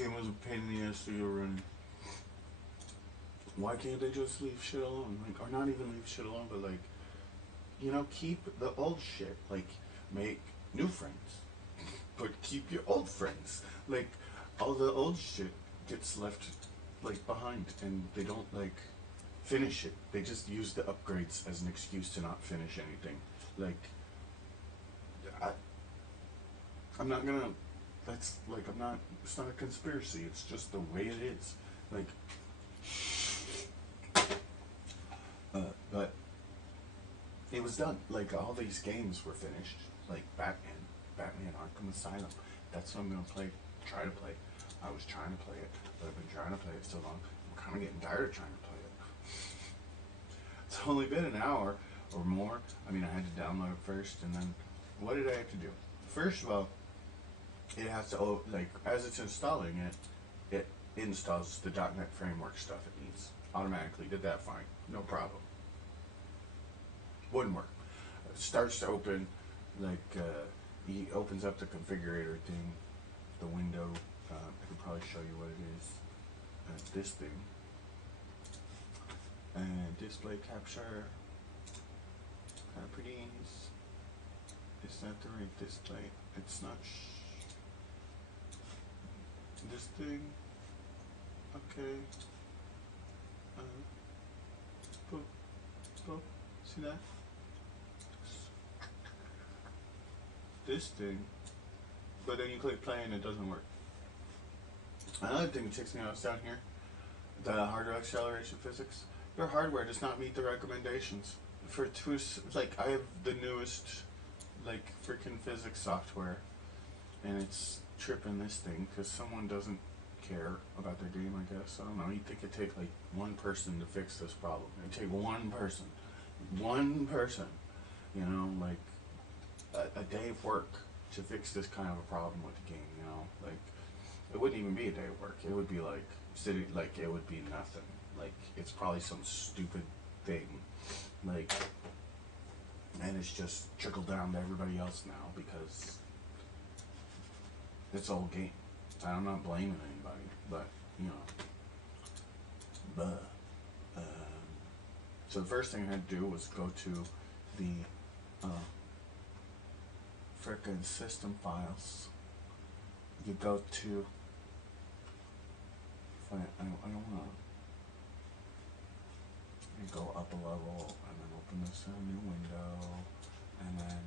game was a pain in the ass to get running. Why can't they just leave shit alone? Like, or not even leave shit alone, but like, keep the old shit. Like, make new friends, but keep your old friends. Like, all the old shit gets left like behind, and they don't like finish it. They just use the upgrades as an excuse to not finish anything. Like, I, I'm not gonna. That's like I'm not. It's not a conspiracy. It's just the way it is. Like, but it was done. Like all these games were finished. Like Batman Arkham Asylum. That's what I'm gonna play. Try to play. I was trying to play it, but I've been trying to play it so long. I'm kind of getting tired of trying to play it. It's only been an hour or more. I mean, I had to download it first, and then what did I have to do? First of all, it has to like as it's installing it, it installs the .NET framework stuff it needs automatically. Did that fine, no problem. Wouldn't work. It starts to open, like he opens up the configurator thing, the window. I could probably show you what it is. This thing and display capture properties. Is that the right display? It's not. This thing. Okay. Boop, boop. See that? This thing. But then you click play and it doesn't work. Another thing that ticks me off down here, the hardware acceleration physics. Your hardware does not meet the recommendations. Like I have the newest, like freaking physics software, and it's tripping this thing because someone doesn't care about their game. I guess I don't know. You'd think it'd take like one person to fix this problem. It'd take one person, like a day of work to fix this kind of a problem with the game. Like it wouldn't even be a day of work. It would be like it would be nothing. Like it's probably some stupid thing, like, and it's just trickled down to everybody else now because it's old game. I'm not blaming anybody, but but so the first thing I had to do was go to the frickin' system files. You go to I don't want to. You go up a level and then open this in a new window, and then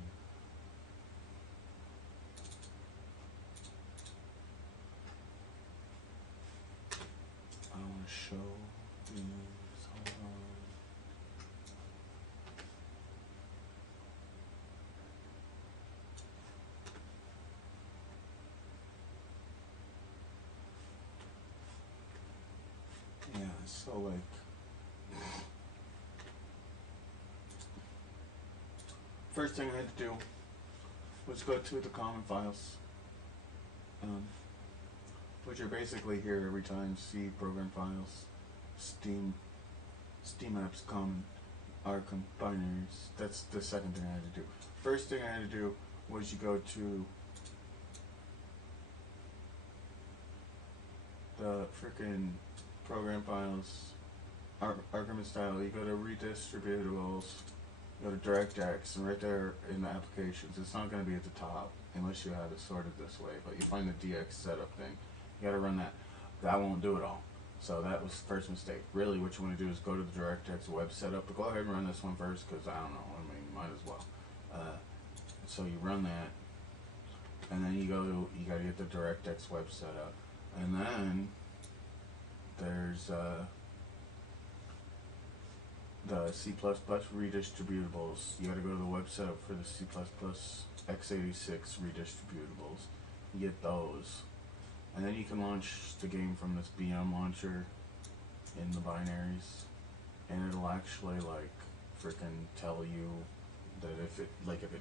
I want to show these. Hold on. Yeah, so like. First thing I had to do was go to the common files, which are basically here every time. C program files, Steam apps, common, Arkham, binaries. That's the second thing I had to do. First thing I had to do was you go to the freaking program files, Arkham style. You go to redistributables. Go to DirectX, and right there in the applications, it's not going to be at the top unless you have it sorted this way, but you find the DX setup thing. You got to run that. That won't do it all. So that was the first mistake. Really, what you want to do is go to the DirectX web setup, but go ahead and run this one first because I don't know. I mean, you might as well. So you run that, and then you got to get the DirectX web setup, and then there's the C++ redistributables. You got to go to the web setup for the C++ x86 redistributables. You get those, and then you can launch the game from this BM launcher in the binaries, and it'll actually like freaking tell you that if it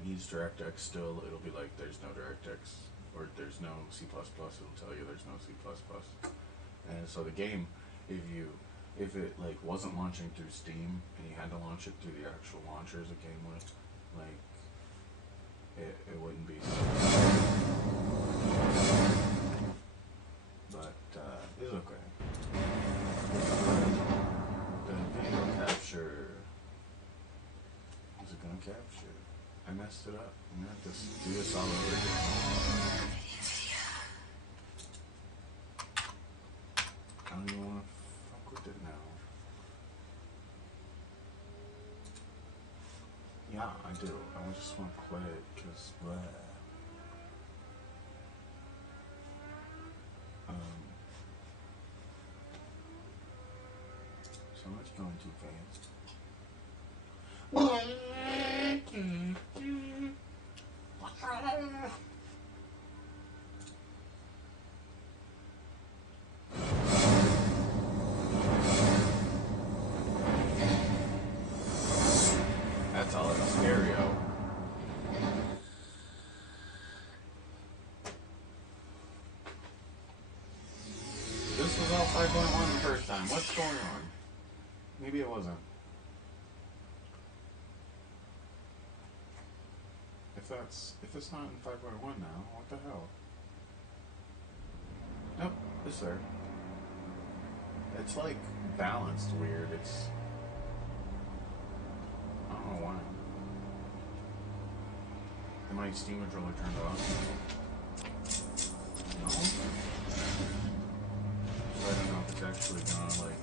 needs DirectX still, it'll be like there's no DirectX, or there's no C++. It'll tell you there's no C++. And so the game, if it like wasn't launching through Steam and you had to launch it through the actual launchers it came with, like it wouldn't be. But messed it up. I'm gonna have to do this all over again. I don't even want to fuck with it now. Yeah, I do. I just want to quit it because, so much going too fast. That's all in stereo. This was all 5.1 the first time. What's going on? Maybe it wasn't. If it's not in 5.1 now, what the hell? Nope, it's there. It's like balanced weird. I don't know why. Am my Steam controller turned off? No? So I don't know if it's actually gonna like...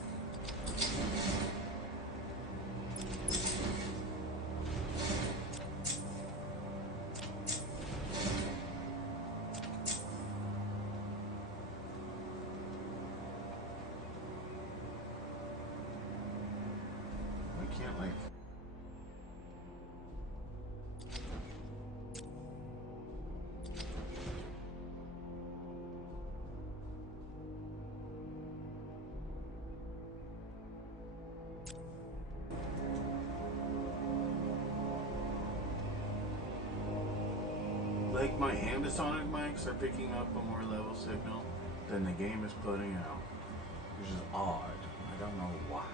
I can't like... Like my ambisonic mics are picking up a more level signal than the game is putting out, which is odd. I don't know why.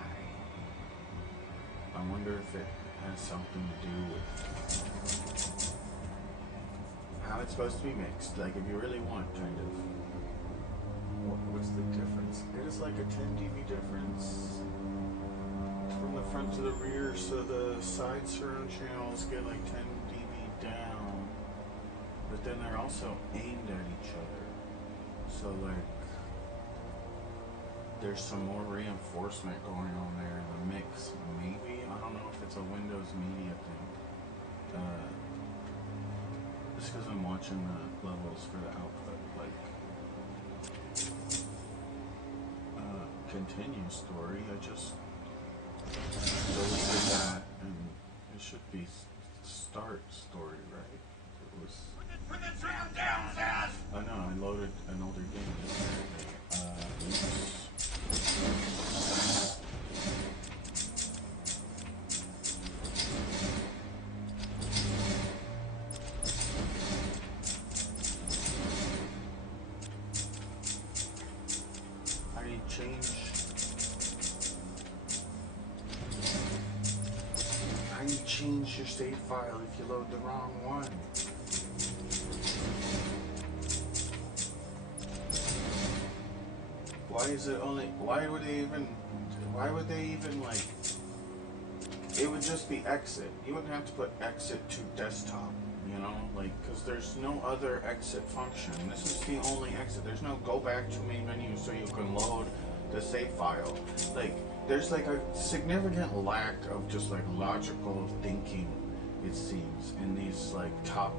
I wonder if it has something to do with how it's supposed to be mixed. Like if you really want kind of, what's the difference? It is like a 10 dB difference from the front to the rear, so the side surround channels get like 10 dB down. But then they're also aimed at each other. So like there's some more reinforcement going on there in the mix. Maybe, I don't know if it's a Windows Media thing. Just because I'm watching the levels for the output. Like continue story. I just deleted that and it should be start story, right? It was... Put the tram down, Dad! I know, I loaded an older game yesterday. Oops. How do you change your save file if you load the wrong one? Why is it only, why would they even like, it would just be exit. You wouldn't have to put exit to desktop, you know, like, because there's no other exit function. This is the only exit. There's no go back to main menu so you can load the save file. Like, there's like a significant lack of just like logical thinking, it seems, in these like top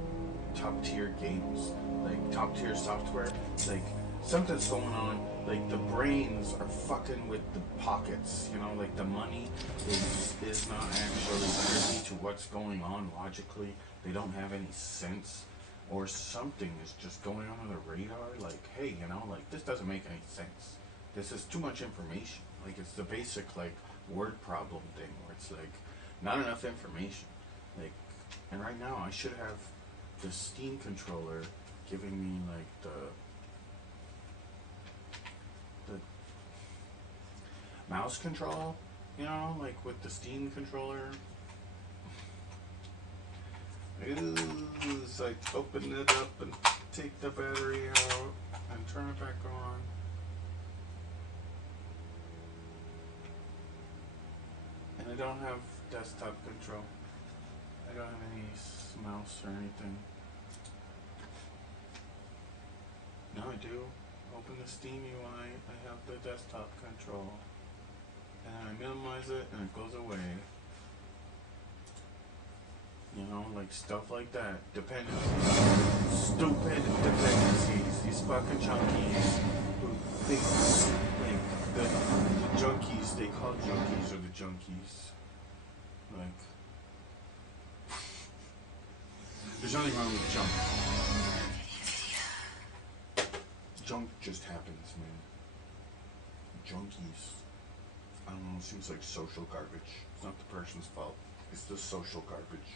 tier games, like top tier software. Like, something's going on. Like, the brains are fucking with the pockets, you know, like the money is not actually privy to what's going on logically. They don't have any sense, or something is just going on the radar. Like, hey, you know, like, this doesn't make any sense. This is too much information. Like, it's the basic like word problem thing where it's like not enough information. Like, and right now I should have the Steam controller giving me like the mouse control, you know, like with the Steam controller. It's like open it up and take the battery out and turn it back on. And I don't have desktop control. I don't have any mouse or anything. No, I do. Open the Steam UI. I have the desktop control. And I minimize it and it goes away. You know, like stuff like that. Dependencies. Stupid dependencies. These fucking junkies who think like the junkies they call junkies are the junkies. Like there's nothing wrong with junk. Junk just happens, man. Junkies. I don't know, it seems like social garbage. It's not the person's fault. It's the social garbage.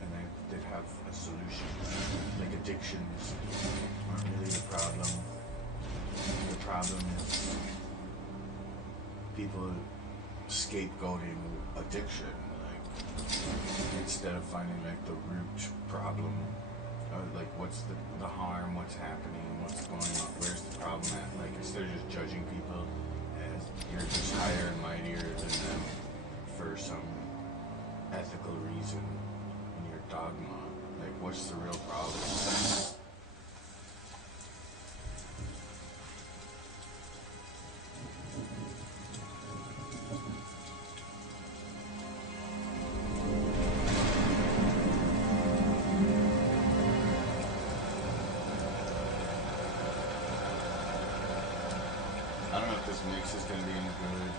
And they'd have a solution. Like addictions aren't really the problem. The problem is people scapegoating addiction. Like instead of finding like the root problem. Like what's the harm, what's happening, what's going on, where's the problem at? Like instead of just judging people as you're just higher and mightier than them for some ethical reason in your dogma. Like what's the real problem? I don't know if this mix is gonna be any good.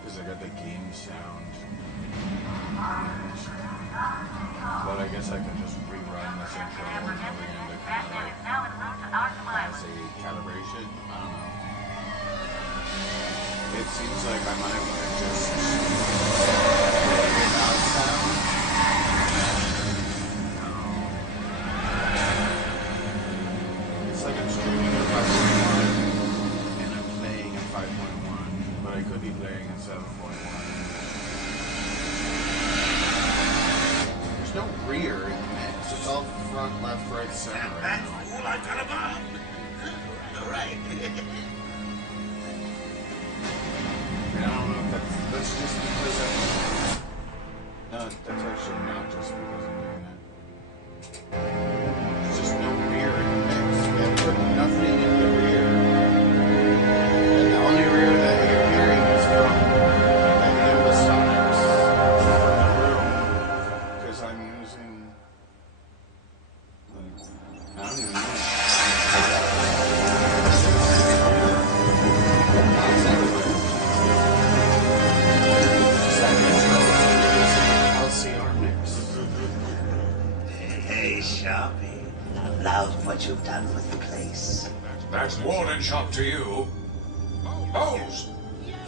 Because I got the game sound. But I guess I can just rerun this intro over and over again to kind of like as a calibration. I don't know. It seems like I might want to just without sound. It's like I'm streaming at 5.1 and I'm playing at 5.1, but I could be playing at 7.1. There's no rear in the mix. It's all front, left, right, center right now. Right. I don't know if that's just because I'm... No, that's actually not just because I'm doing that. There's just no rear in the mix. We have put nothing in the rear. And the only rear that you're hearing is from the ambisonics from the room. Because I'm using... like, I don't even know. Hey, Sharpie. I love what you've done with the place. That's Warden Shop to you. Bose!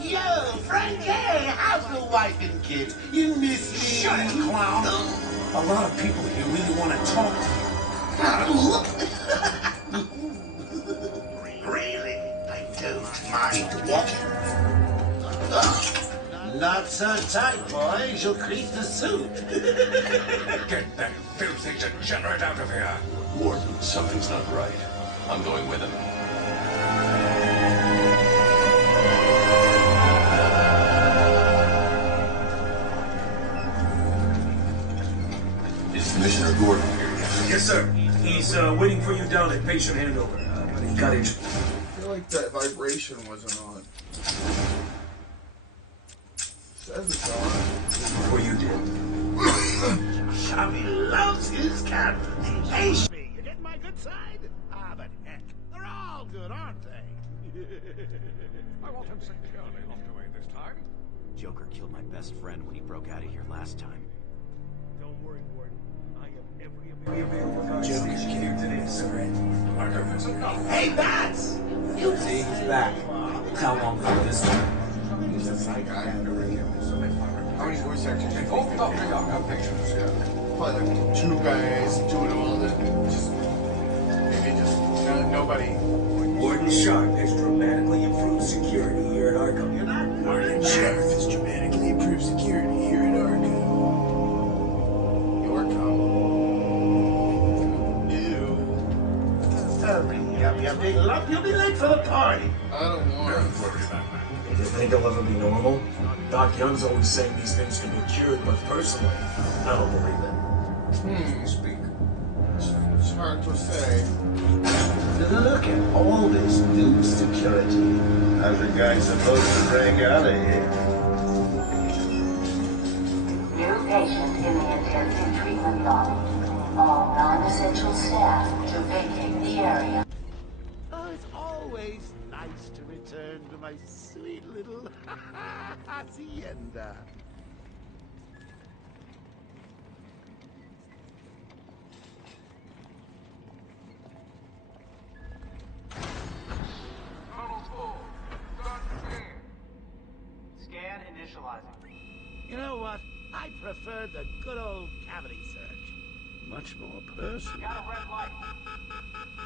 Yo, Frankie, how's the wife and kids? You miss me? Shut it, clown. A lot of people here really want to talk to you. Really? I don't mind walking. Not so tight, boys. You'll crease the suit. Get that filthy degenerate out of here! Warden, something's not right. I'm going with him. Is Commissioner Gordon here yet? Yes, sir. He's waiting for you down at patient handover. But he got injured. I feel like that vibration wasn't on. Says it's on. Before you did. Sharpie loves his cat. Hey, You get my good side? Ah, but heck, they're all good, aren't they? I want him securely locked away this time. Joker killed my best friend when he broke out of here last time. Don't worry, Warden. I have every Joker came today, sir. I don't know. hey, Bats! You See, he's back. How long for this time? He's a side guy. How many voice actors? Oh, Dr. Young, our patient is here. Probably like 2 guys doing all the just maybe just nobody. Warden Sharp has dramatically improved security here at Arkham. You're not Warden Sharp has dramatically improved security here at Arkham. Your Ew. Hurry up, you big lump. You'll be late for the party. I don't want. Don't worry, Batman. You think he'll ever be normal? Doc Young's always saying these things can be cured, but personally, I don't believe it. Speak. It's hard to say. Look at all this new security. How's the guy supposed to break out of here? New patient in the intensive treatment lobby. All non-essential staff to vacate the area. Oh, it's always nice to return to my sweet little hacienda. Scan initializing. You know what? I prefer the good old cavity search. Much more personal. Got a red light.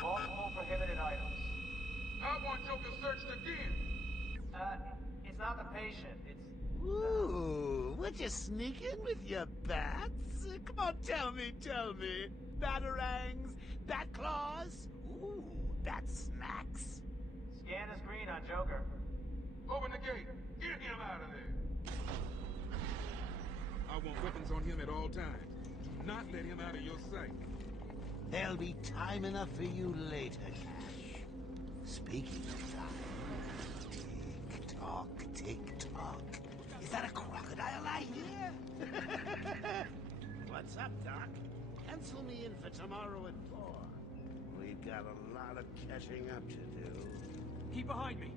Multiple prohibited items. I want Joker searched again. It's not the patient. It's... Ooh, would you sneak in with your bats? Come on, tell me. Batarangs, bat claws, ooh, bat smacks. Scan is green on Joker. Open the gate. Get him out of there. I want weapons on him at all times. Do not let him out of your sight. There'll be time enough for you later, Cash. Speaking of time, tick-tock. Is that a crocodile I hear? What's up, Doc? Pencil me in for tomorrow at 4. We've got a lot of catching up to do. Keep behind me.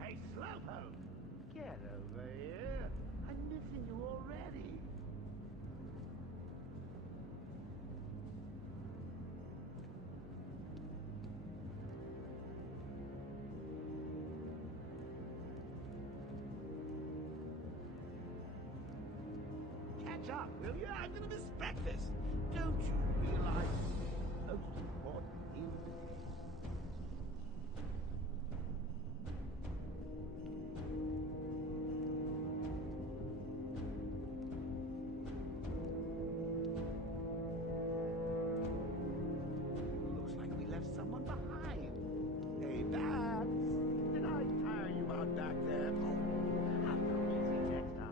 Hey, Slowpoke! Get over here. I'm missing you already. Catch up, will you? I'm gonna miss breakfast. Don't you realize the most important thing? Looks like we left someone behind. Hey, Babs, did I tire you out back there?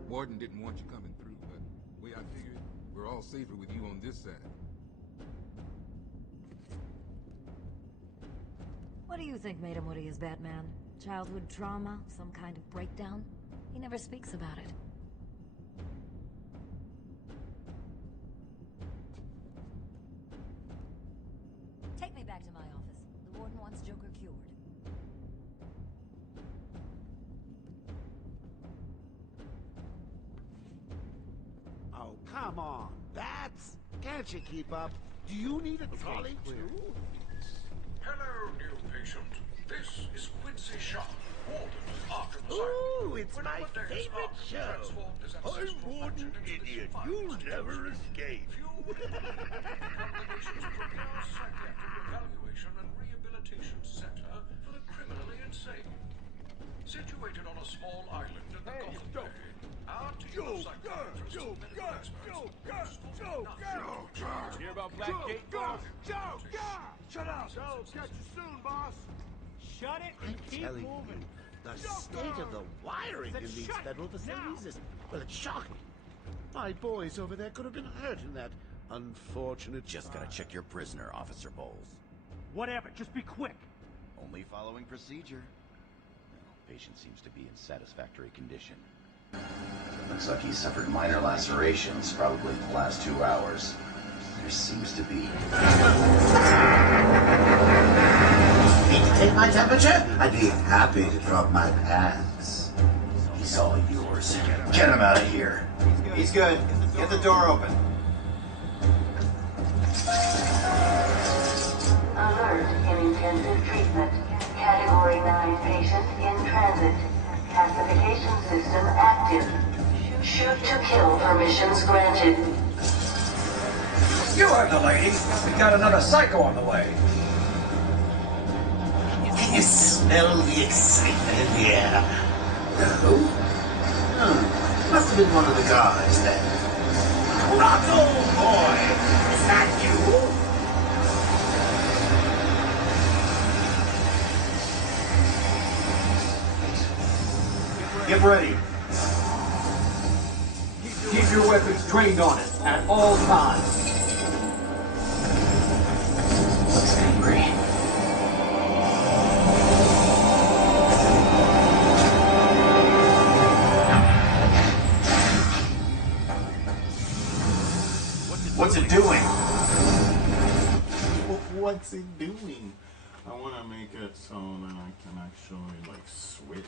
Warden didn't want you coming through, but the way I figured, we're all safer with you on this side. What do you think made him what he is, Batman? Childhood trauma? Some kind of breakdown? He never speaks about it. Take me back to my office. The warden wants Joker cured. Oh, come on, Bats! Can't you keep up? Do you need a trolley too? Hello, new patient. This is Quincy Sharp, Warden of Arkham Asylum. Ooh, it's my favorite show. I'm Warden Idiot. You'll never escape. Nation's premier psychiatric evaluation and rehabilitation center for the criminally insane. Situated on a small island in the Gulf of Bay, our team of psychiatrists and medical experts Hear about Blackgate, boss? Shut up! Joe, catch you soon, boss! Shut it and keep moving. You, the state of the wiring in these federal facilities is, well, it's shocking. My boys over there could have been hurt in that unfortunate... Just gotta check your prisoner, Officer Bowles. Whatever, just be quick. Only following procedure. Well, patient seems to be in satisfactory condition. Looks like he suffered minor lacerations, probably in the last 2 hours. There seems to be... Need to take my temperature? I'd be happy to drop my pants. He's all yours. Get him out of here. He's good. Get the door open. Alert in intensive treatment. Category 9 patient in transit. Classification system active. Shoot to kill permissions granted. You heard the lady. We got another psycho on the way. Can you smell the excitement in the air? Who? Must have been one of the guys then. Rocco boy! Is that you? Get ready. Keep your weapons trained on it at all times. Looks angry. What's it doing? What's it doing? I want to make it so that I can actually like switch.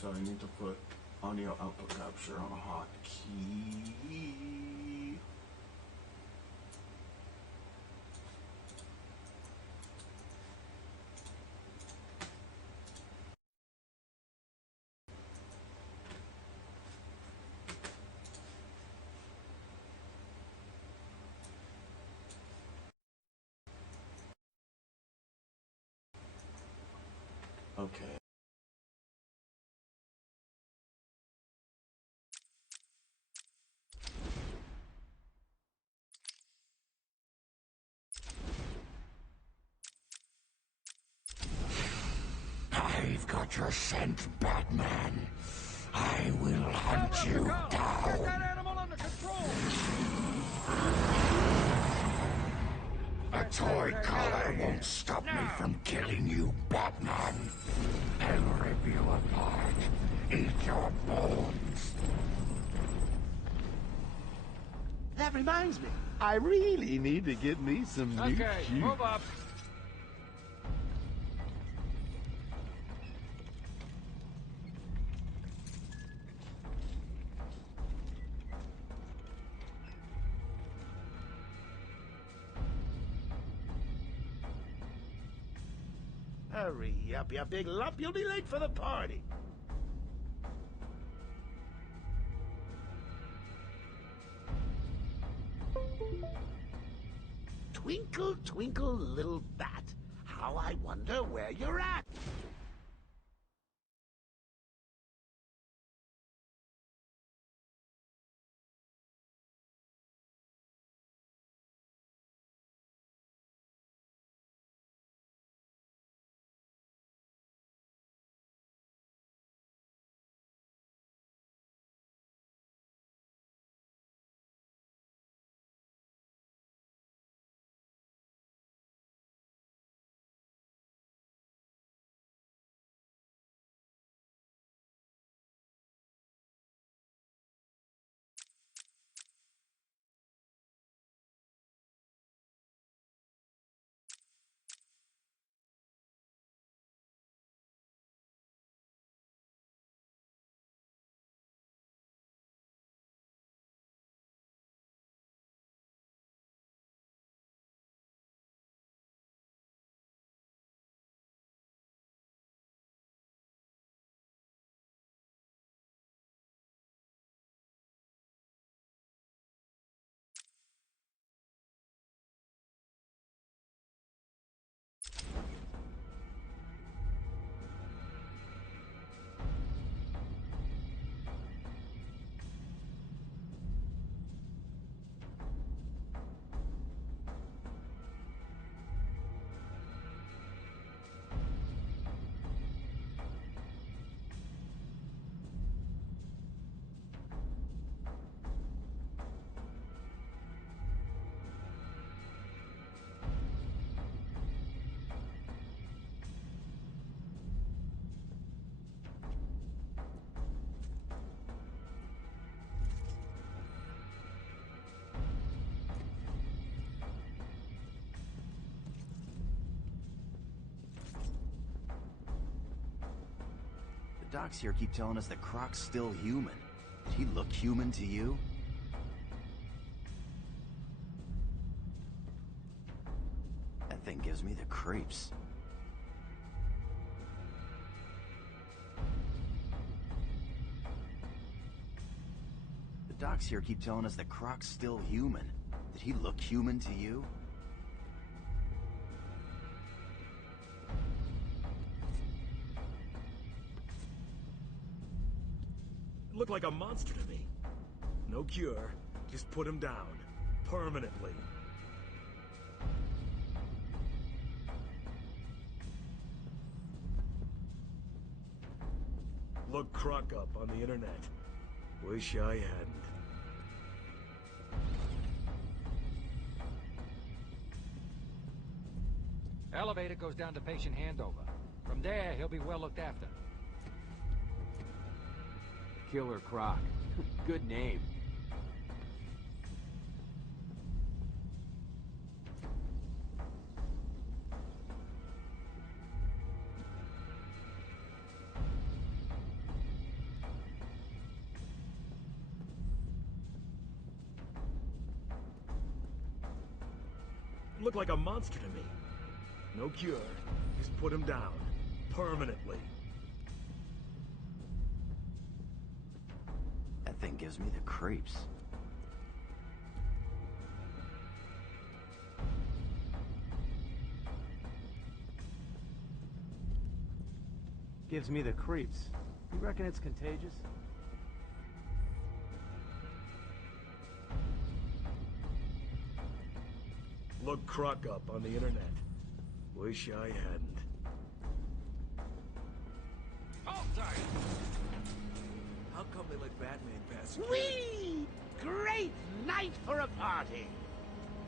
So I need to put audio output capture on a hotkey. Okay. I've got your scent, Batman. I will hunt you down. Get that animal under control! A toy collar won't stop me from killing you, Batman. I'll rip you apart, eat your bones. That reminds me, I really need to get me some new Okay, shoes. move up. Hurry up, you big lump. You'll be late for the party. Twinkle, twinkle, little bat. How I wonder where you're at. The docs here keep telling us that Croc's still human. Did he look human to you? That thing gives me the creeps. The docs here keep telling us that Croc's still human. Did he look human to you? look like a monster to me. No cure, just put him down. Permanently. Look Croc up on the internet. Wish I hadn't. Elevator goes down to patient handover. From there, he'll be well looked after. Killer Croc. Good name. Look like a monster to me. No cure, just put him down. Permanently. That thing gives me the creeps. Gives me the creeps. You reckon it's contagious? Look Croc up on the internet. Wish I hadn't. Oh, sorry. How come they let Batman pass security? Whee! Great night for a party!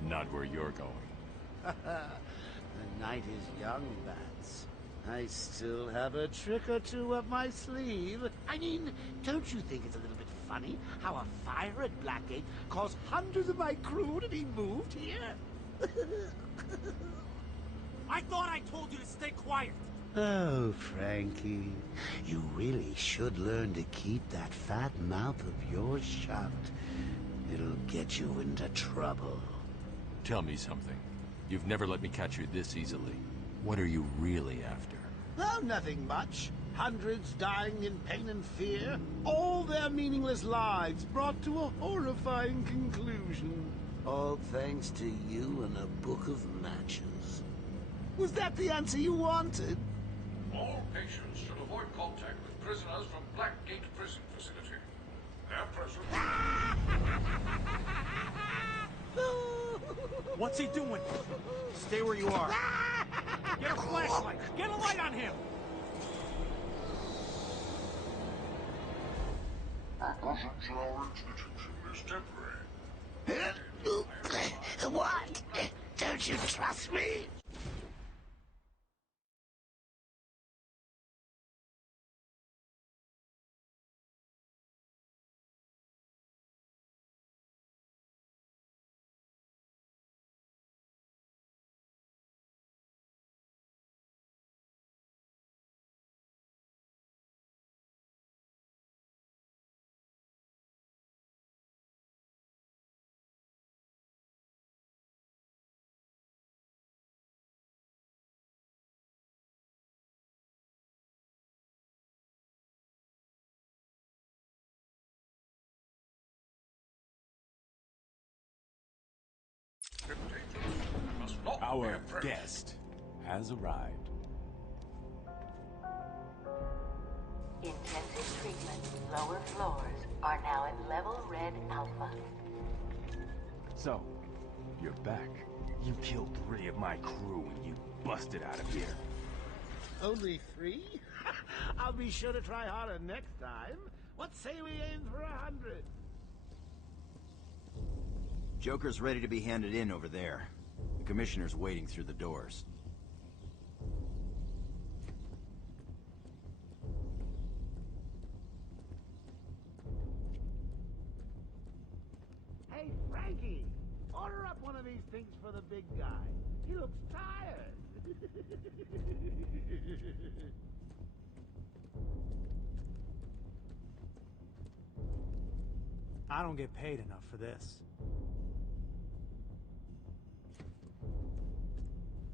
Not where you're going. The night is young, Bats. I still have a trick or two up my sleeve. I mean, don't you think it's a little bit funny how a fire at Blackgate caused hundreds of my crew to be moved here? I thought I told you to stay quiet. Oh, Frankie, you really should learn to keep that fat mouth of yours shut. It'll get you into trouble. Tell me something. You've never let me catch you this easily. What are you really after? Oh, nothing much. Hundreds dying in pain and fear. All their meaningless lives brought to a horrifying conclusion. All thanks to you and a book of matches. Was that the answer you wanted? All patients should avoid contact with prisoners from Blackgate Prison Facility. Their presence... What's he doing? Stay where you are. Get a flashlight. Get a light on him. Admission to our institution is temporary. What? Don't you trust me? Our guest has arrived. Intensive treatment, lower floors, are now at level red alpha. So, you're back. You killed 3 of my crew and you busted out of here. Only 3? I'll be sure to try harder next time. What say we aim for 100? Joker's ready to be handed in over there. The commissioner's waiting through the doors. Hey, Frankie! Order up one of these things for the big guy. He looks tired. I don't get paid enough for this.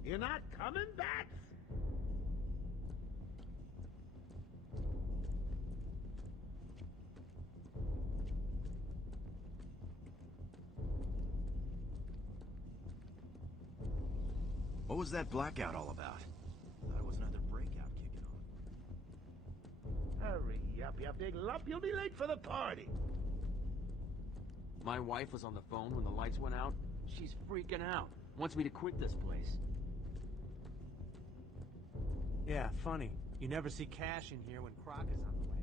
You're not coming, Bats? What was that blackout all about? Thought it was another breakout kicking off. Hurry Hurry up, you big lump. You'll be late for the party. My wife was on the phone when the lights went out. She's freaking out. Wants me to quit this place. Yeah, funny. You never see Cash in here when Croc is on the way.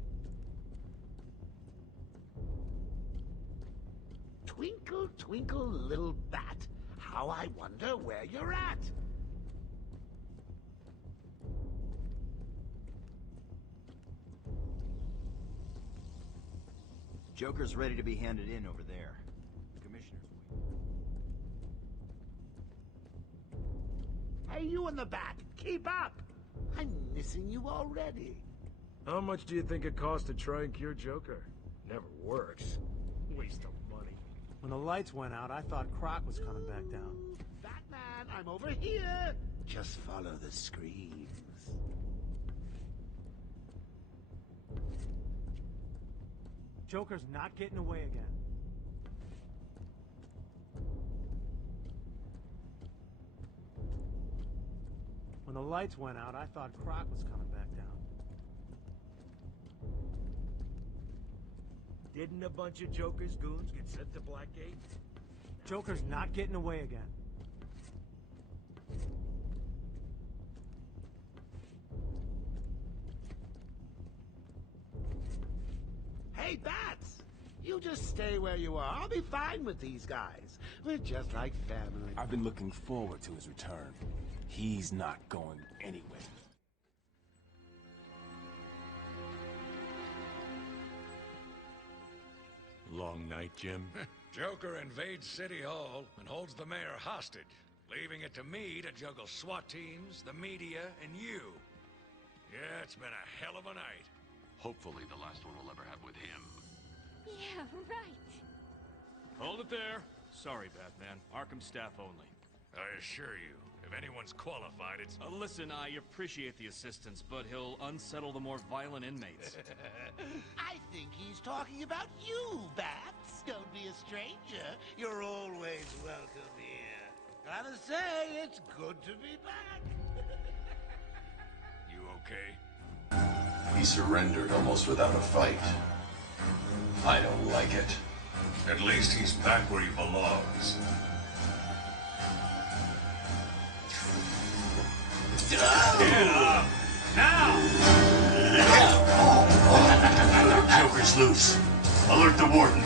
Twinkle, twinkle, little bat. How I wonder where you're at. Joker's ready to be handed in over there. The commissioner's waiting. Hey, you in the back. Keep up. I'm missing you already. How much do you think it costs to try and cure Joker? Never works. Waste of money. When the lights went out, I thought Croc was coming back down. Batman, I'm over here. Just follow the screams. Joker's not getting away again. When the lights went out, I thought Croc was coming back down. Didn't a bunch of Joker's goons get sent to Blackgate? Joker's not getting away again. Hey, Bats! You just stay where you are. I'll be fine with these guys. We're just like family. I've been looking forward to his return. He's not going anywhere. Long night, Jim? Joker invades City Hall and holds the mayor hostage, leaving it to me to juggle SWAT teams, the media, and you. Yeah, it's been a hell of a night. Hopefully the last one we'll ever have with him. Yeah, right. Hold it there. Sorry, Batman. Arkham staff only. I assure you, if anyone's qualified, it's... Listen, I appreciate the assistance, but he'll unsettle the more violent inmates. I think he's talking about you, Bats. Don't be a stranger. You're always welcome here. Gotta say, it's good to be back. You okay? He surrendered almost without a fight. I don't like it. At least he's back where he belongs. Get up! Now! Joker's loose. Alert the warden.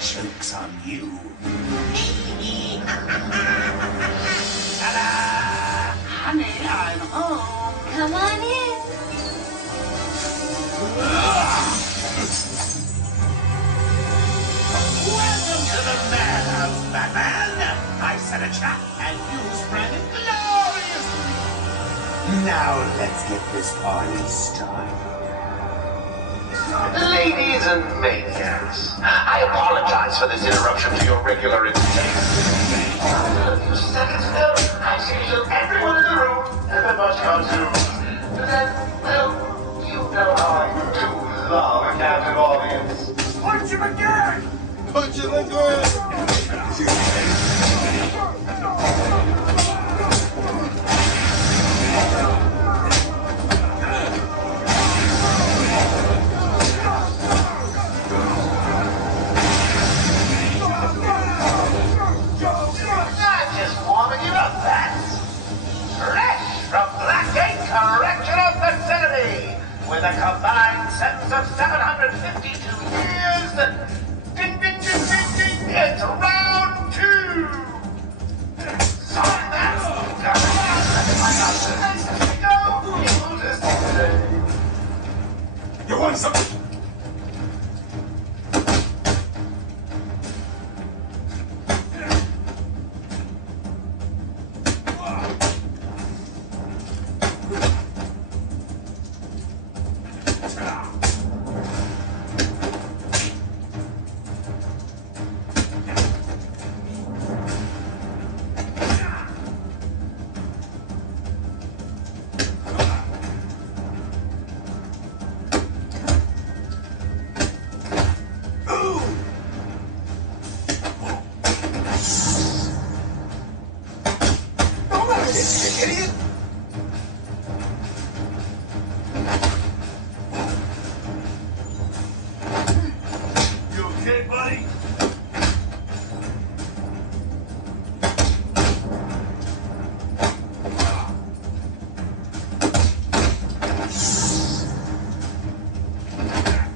Joke's on you. Honey, I'm home. Come on in. Welcome to the madhouse, Batman. I set a trap, and you sprang it gloriously. Now let's get this party started. Ladies and maniacs, I apologize for this interruption to your regular intake. A few seconds ago, I scheduled everyone in the room and then watched cartoons. Then, well, you know how I do love a captive audience. Punch him again! Punch him again! I'm just warming you up, Bats. Fresh from Blackgate Correctional Facility, with a combined sentence of 752 years. Ding, ding, ding, ding, ding. It's round two. Sorry, Bats. Come on, let's go. You'll just... You want something? You okay, buddy?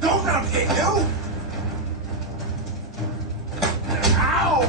Don't let him hit you! Ow!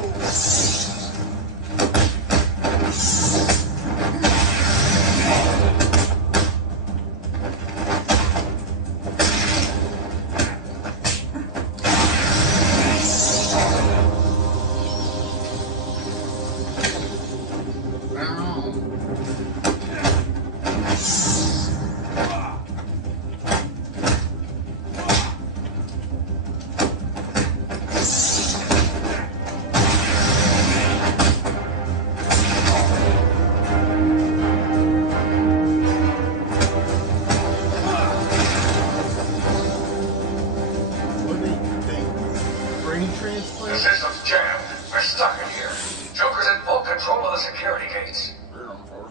Brain The transplant? system's jammed. We're stuck in here. Joker's in full control of the security gates.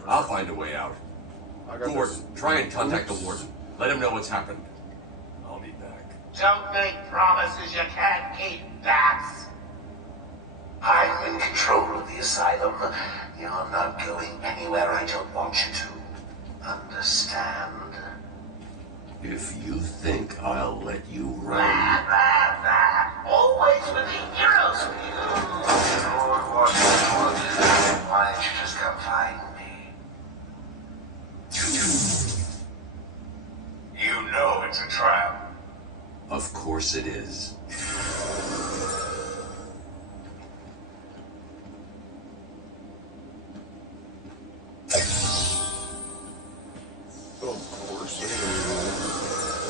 I'll find a way out. I got Gordon, this. try and contact the warden. Let him know what's happened. I'll be back. Don't make promises you can't keep, Bats. I'm in control of the asylum. You're not going anywhere I don't want you to. Understand? If you think I'll let you run... Always with the heroes view. Why don't you just come find me? You know it's a trap. Of course it is. Of course it is.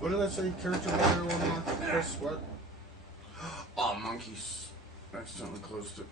What did I say? Character builder will not press what? Oh, monkeys. Accidentally closed it.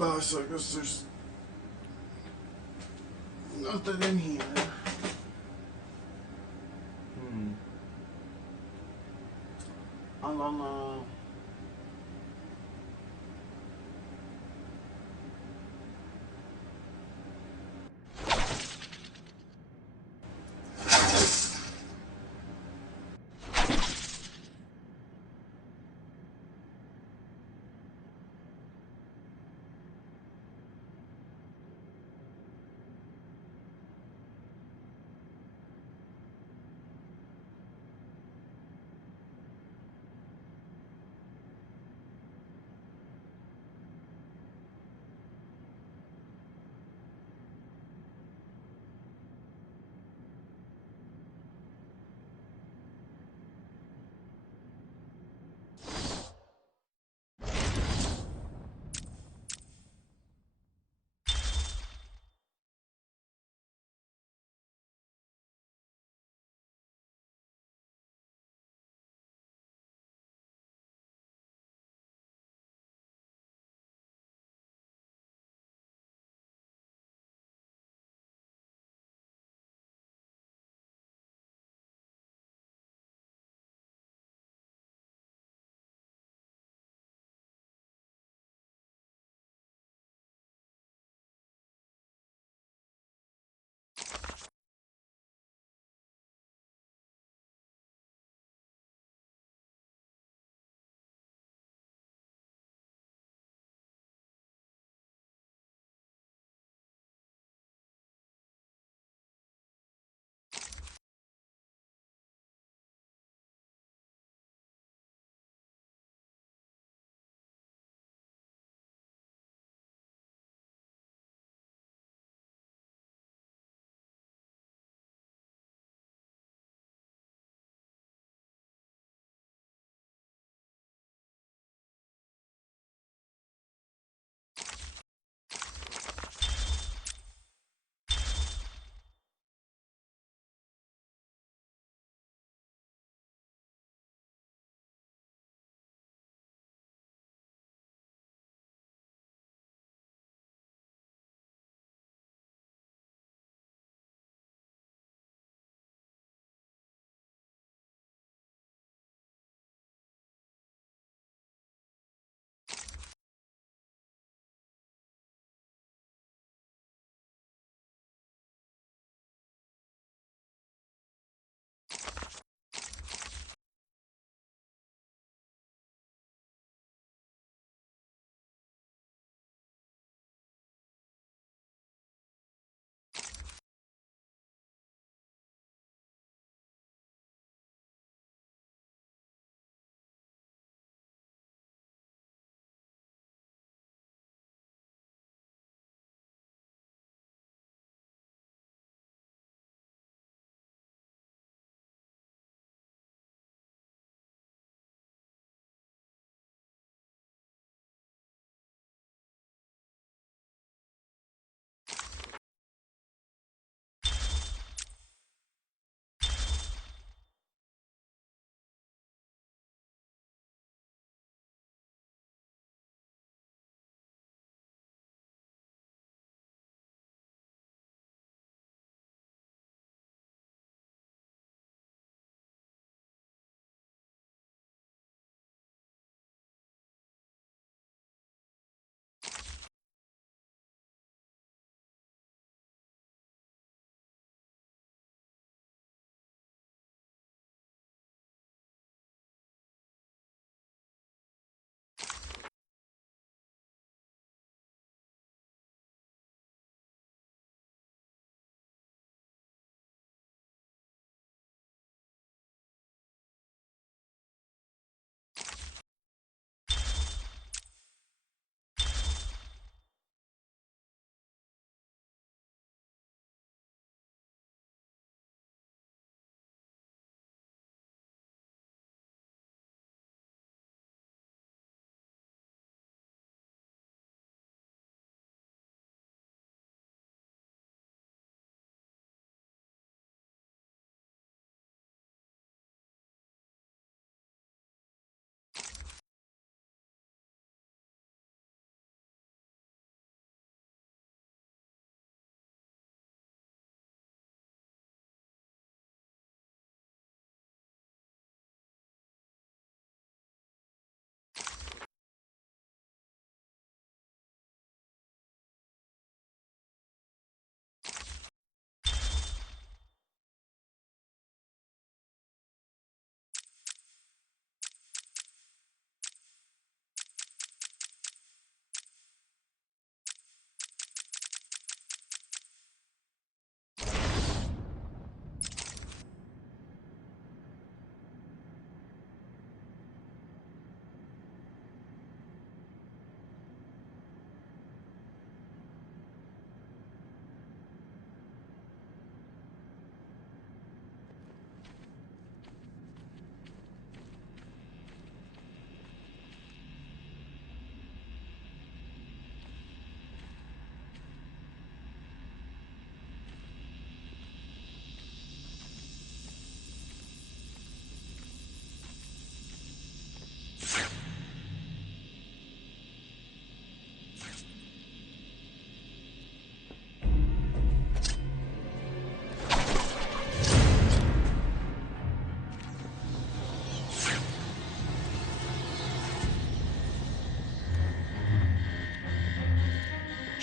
Oh, so I guess there's nothing in here. La.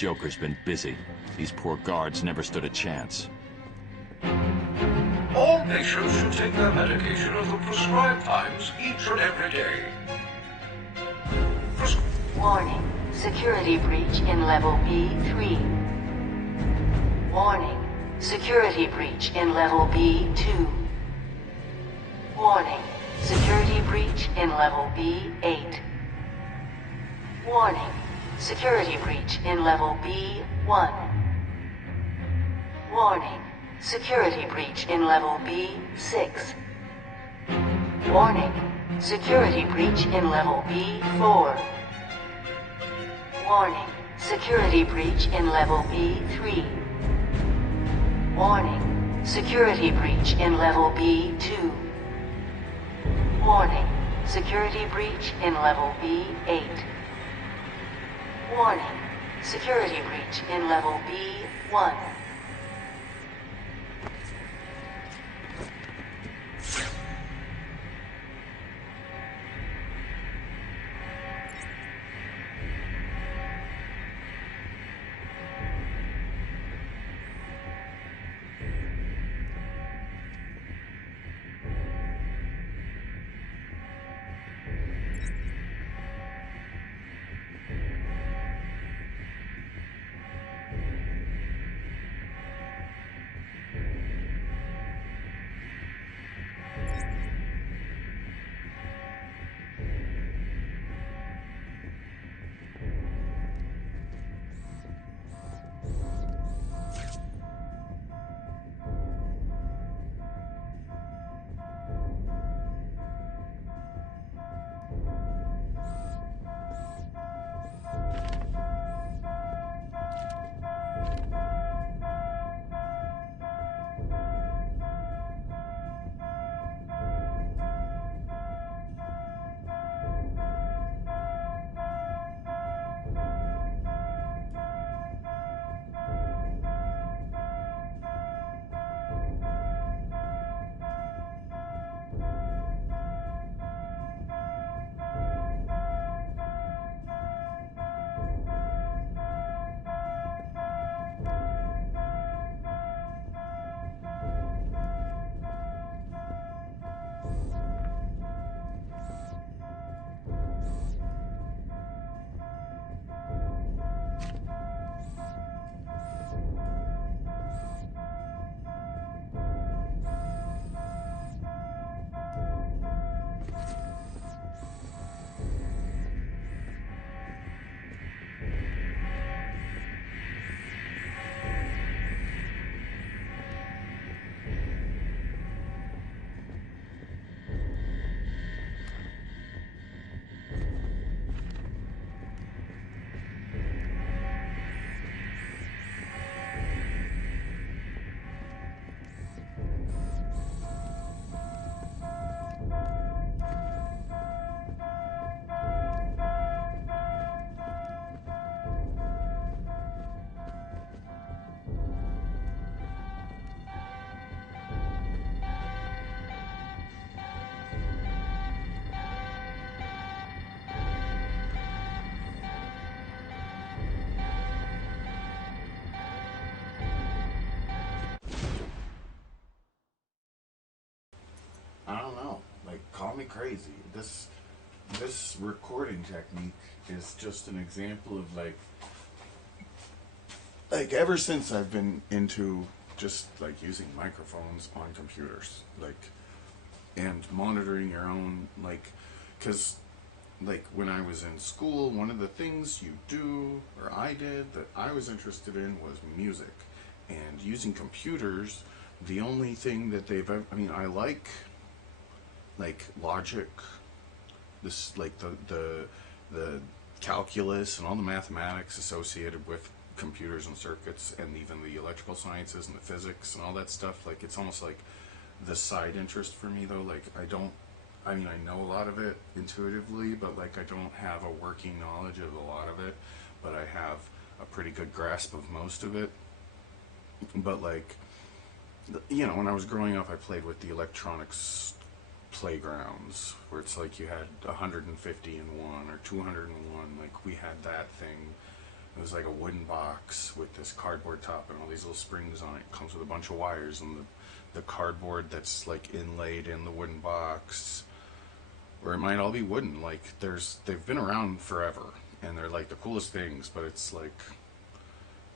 Joker's been busy. These poor guards never stood a chance. All patients should take their medication at the prescribed times each and every day. Warning. Security breach in level B3. Warning. Security breach in level B2. Warning. Security breach in level B8. Warning. Security breach in level B1. Warning. Security breach in level B6. Warning. Security breach in level B4. Warning. Security breach in level B3. Warning. Security breach in level B2. Warning. Security breach in level B8. Warning. Security breach in level B1. I don't know. Like, call me crazy. This recording technique is just an example of like ever since I've been into just like using microphones on computers, like, and monitoring your own, like, because like when I was in school, one of the things you do, or I did, that I was interested in was music, and using computers. The only thing that they've ever, I mean, I like Logic, this, like the calculus and all the mathematics associated with computers and circuits, and even the electrical sciences and the physics and all that stuff. Like, it's almost like the side interest for me, though. Like, I mean, I know a lot of it intuitively, but like I don't have a working knowledge of a lot of it, but I have a pretty good grasp of most of it. But like, you know, when I was growing up, I played with the electronics playgrounds, where it's like you had 150 in one or 200 in one. Like, we had that thing, It was like a wooden box with this cardboard top and all these little springs on it. It comes with a bunch of wires, and the cardboard that's like inlaid in the wooden box, or it might all be wooden. Like they've been around forever, and they're like the coolest things. But it's like,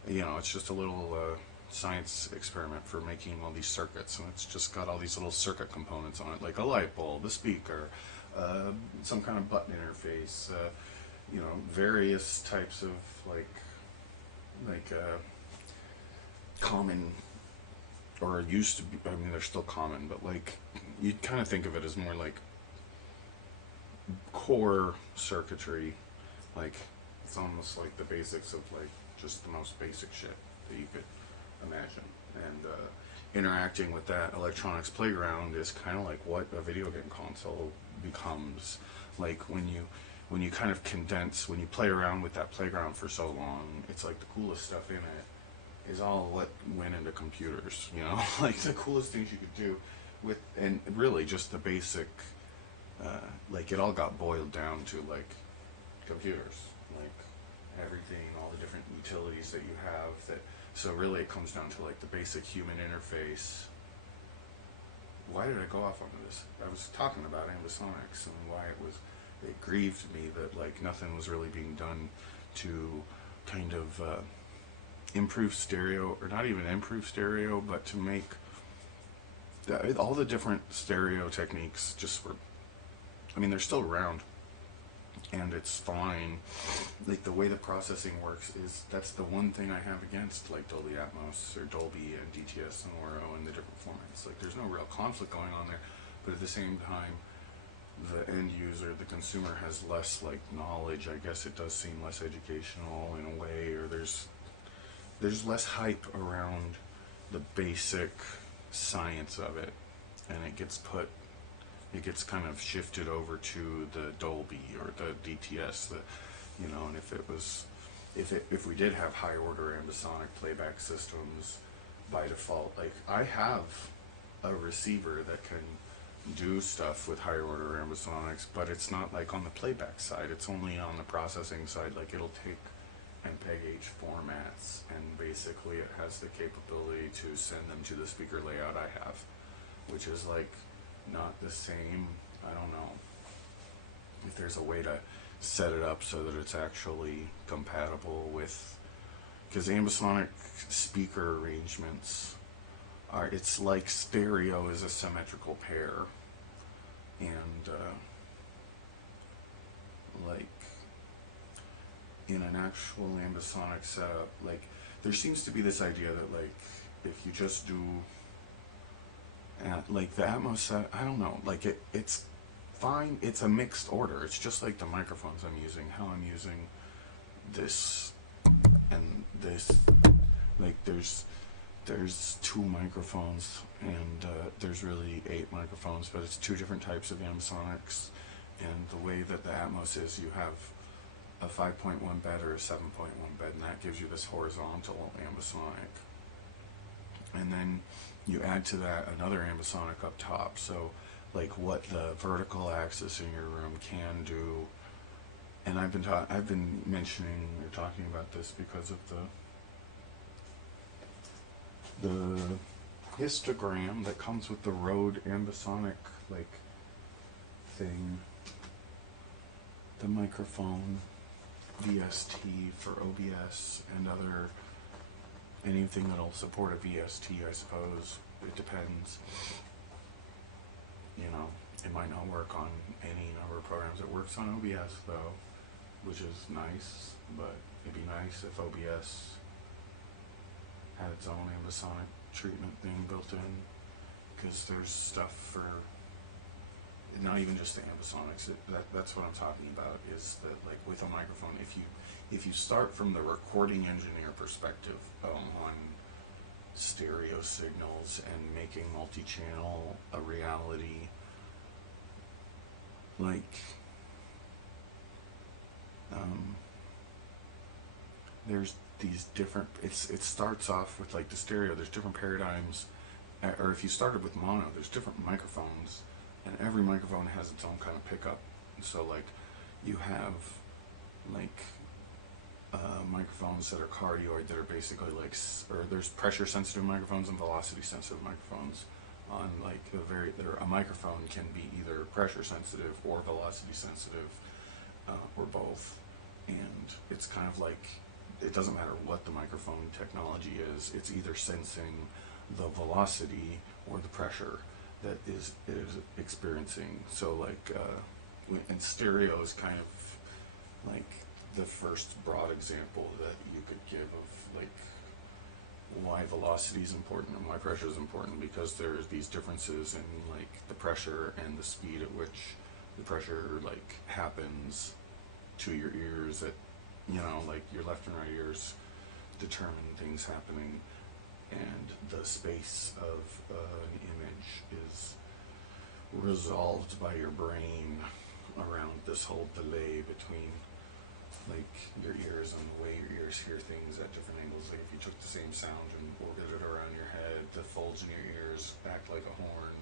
you know, it's just a little science experiment for making all these circuits, and it's just got all these little circuit components on it, like a light bulb, a speaker, some kind of button interface. You know, various types of like common, or used to be, I mean they're still common, but like you'd kind of think of it as more like core circuitry. Like it's almost like the basics of like just the most basic shit that you could imagine. And interacting with that electronics playground is kind of like what a video game console becomes. Like when you kind of condense, when you play around with that playground for so long, it's like the coolest stuff in it is all what went into computers, you know? Like the coolest things you could do with, and really just the basic, like it all got boiled down to like computers, like everything, all the different utilities that you have that, so really it comes down to like the basic human interface. Why did I go off onto this? I was talking about ambisonics and why it grieved me that like nothing was really being done to kind of improve stereo, or not even improve stereo, but to make all the different stereo techniques just were, I mean, they're still around and it's fine. Like the way the processing works is, that's the one thing I have against like Dolby Atmos or Dolby and DTS and Oro and the different formats. Like there's no real conflict going on there, but at the same time the end user, the consumer, has less like knowledge. I guess it does seem less educational in a way, or there's less hype around the basic science of it, and it gets kind of shifted over to the Dolby or the DTS, you know. And if we did have high order ambisonic playback systems by default, like I have a receiver that can do stuff with higher order ambisonics, but it's not like on the playback side, it's only on the processing side. Like it'll take MPEG-H formats, and basically it has the capability to send them to the speaker layout I have, which is like not the same. I don't know if there's a way to set it up so that it's actually compatible with, because ambisonic speaker arrangements are, it's like stereo is a symmetrical pair, and like in an actual ambisonic setup, like there seems to be this idea that like if you just do like the Atmos set, I don't know, like it's fine, it's a mixed order. It's just like the microphones I'm using, how I'm using this and this. Like there's 2 microphones, and there's really 8 microphones, but it's 2 different types of ambisonics. And the way that the Atmos is, you have a 5.1 bed or a 7.1 bed, and that gives you this horizontal ambisonic. And then you add to that another ambisonic up top. So like what the vertical axis in your room can do, and I've been mentioning or talking about this because of the histogram that comes with the Rode ambisonic like thing, the microphone VST for OBS and anything that'll support a VST, I suppose. It depends. You know, it might not work on any number of programs. It works on OBS though, which is nice, but it'd be nice if OBS had its own ambisonic treatment thing built in, because there's stuff for not even just the ambisonics. That's what I'm talking about, is that like with a microphone, if you start from the recording engineer perspective on stereo signals and making multi-channel a reality, like there's these different, it starts off with like the stereo, there's different paradigms, or if you started with mono, there's different microphones, and every microphone has its own kind of pickup. So like you have like microphones that are cardioid that are basically like, or there's pressure sensitive microphones and velocity sensitive microphones. On like a microphone can be either pressure sensitive or velocity sensitive, or both. And it's kind of like, it doesn't matter what the microphone technology is, it's either sensing the velocity or the pressure that is experiencing. So like, and stereo is kind of like the first broad example that you could give of like why velocity is important and why pressure is important, because there's these differences in like the pressure and the speed at which the pressure like happens to your ears, that, you know, like your left and right ears determine things happening, and the space of an image is resolved by your brain around this whole delay between like your ears and the way your ears hear things at different angles. Like if you took the same sound and orbited it around your head, the folds in your ears act like a horn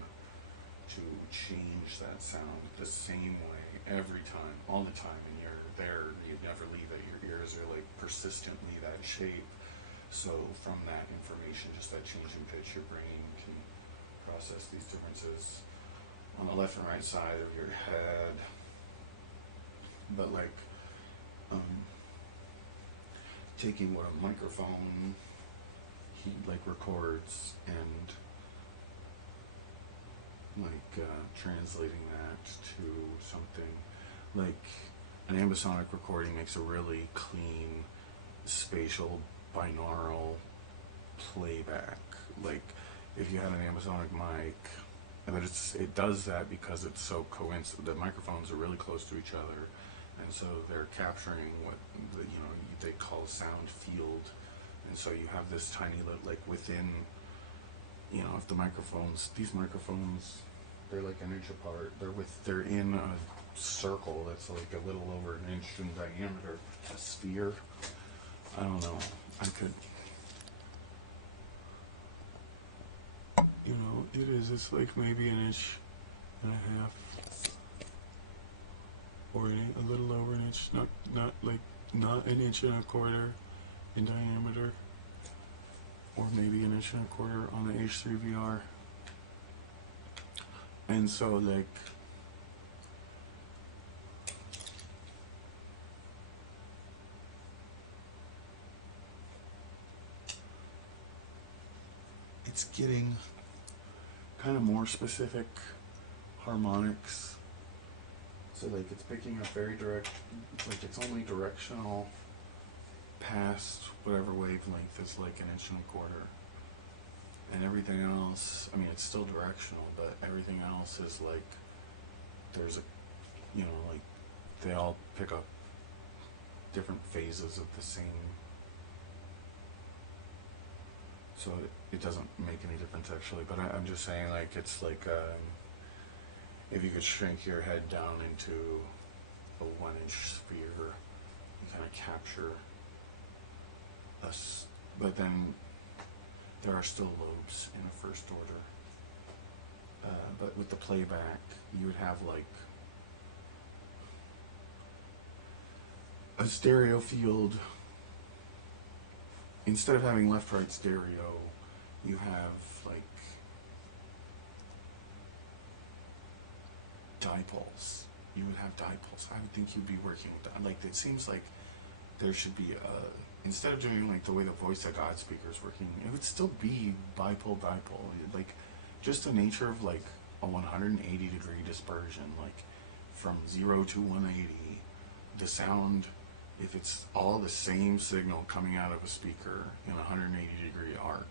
to change that sound the same way every time, all the time, and you're there, you never leave it. Your ears are like persistently that shape. So from that information, just that change in pitch, your brain can process these differences on the left and right side of your head. But like, taking what a microphone he like records and like translating that to something like an ambisonic recording makes a really clean spatial binaural playback. Like if you had an ambisonic mic, but it does that because it's so coincident. The microphones are really close to each other, and so they're capturing what they call sound field. And so you have this tiny little, like within, if the microphones, these microphones, they're like an inch apart. They're in a circle that's like a little over an inch in diameter, a sphere. I don't know. I could. It is. It's like maybe an inch and a half, or a little over an inch. Not an inch and a quarter in diameter, or maybe an inch and a quarter on the H3 VR. And so like, it's getting kind of more specific harmonics. So like it's picking up very direct, like it's only directional past whatever wavelength is like an inch and a quarter. And everything else, I mean it's still directional, but everything else is like, there's a, like they all pick up different phases of the same. So it doesn't make any difference actually, but I'm just saying like it's like if you could shrink your head down into a 1-inch sphere, you kind of capture us, but then there are still lobes in a first order. But with the playback, you would have like a stereo field. Instead of having left-right stereo, you have like dipoles. You would have dipoles. I would think you'd be working with that. Like it seems like there should be instead of doing like the way the Voice of God speaker is working, it would still be bipole. Like just the nature of like a 180 degree dispersion, like from 0 to 180, the sound, if it's all the same signal coming out of a speaker in a 180 degree arc,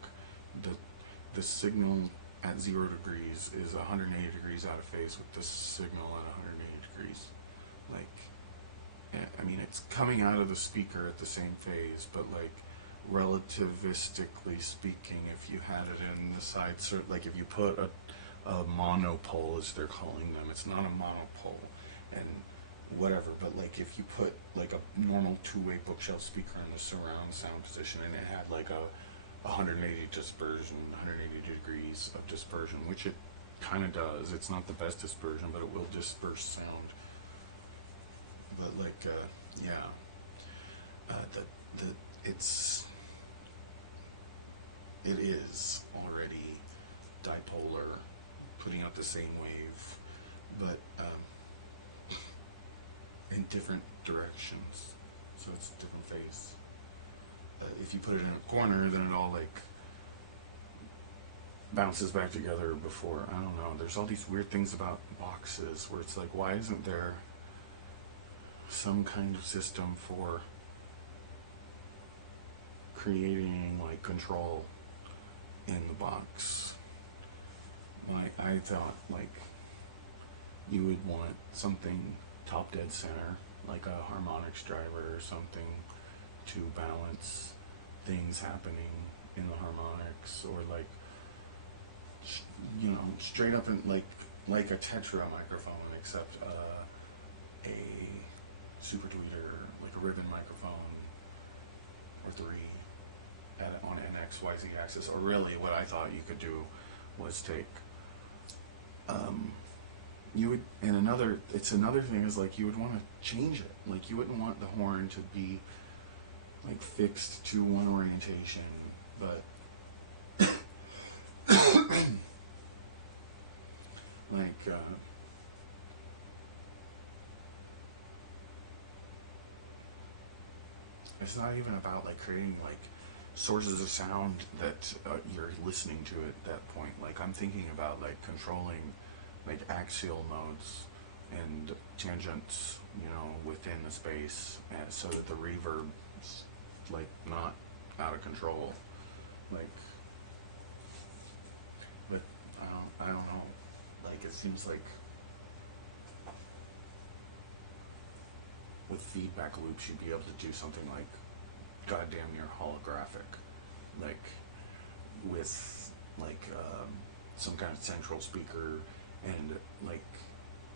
the signal at 0 degrees is 180 degrees out of phase with the signal at 180 degrees. Like, I mean, it's coming out of the speaker at the same phase, but like relativistically speaking, if you had it in the side, like if you put a monopole, as they're calling them, it's not a monopole, and whatever, but like if you put like a normal two-way bookshelf speaker in the surround sound position and it had like a 180 dispersion, 180 degrees of dispersion, which it kind of does. It's not the best dispersion, but it will disperse sound. But like, yeah. it is already dipolar, putting out the same wave, but in different directions. So it's a different phase. If you put it in a corner, then it all like bounces back together before. I don't know. There's all these weird things about boxes where it's like, why isn't there some kind of system for creating like control in the box? Like, I thought like you would want something top dead center, like a harmonics driver or something, to balance things happening in the harmonics, or like, you know, straight up and like a Tetra microphone, except a super tweeter, like a ribbon microphone, or three on an XYZ axis. Or really, what I thought you could do was take you would, and another thing is like you would want to change it. Like you wouldn't want the horn to be like fixed to one orientation, but like it's not even about like creating like sources of sound that you're listening to at that point. Like I'm thinking about like controlling like axial modes and tangents, you know, within the space, and so that the reverb's like not out of control. Like, but I don't know. Like it seems like with feedback loops you'd be able to do something like goddamn near holographic, like with like some kind of central speaker and like,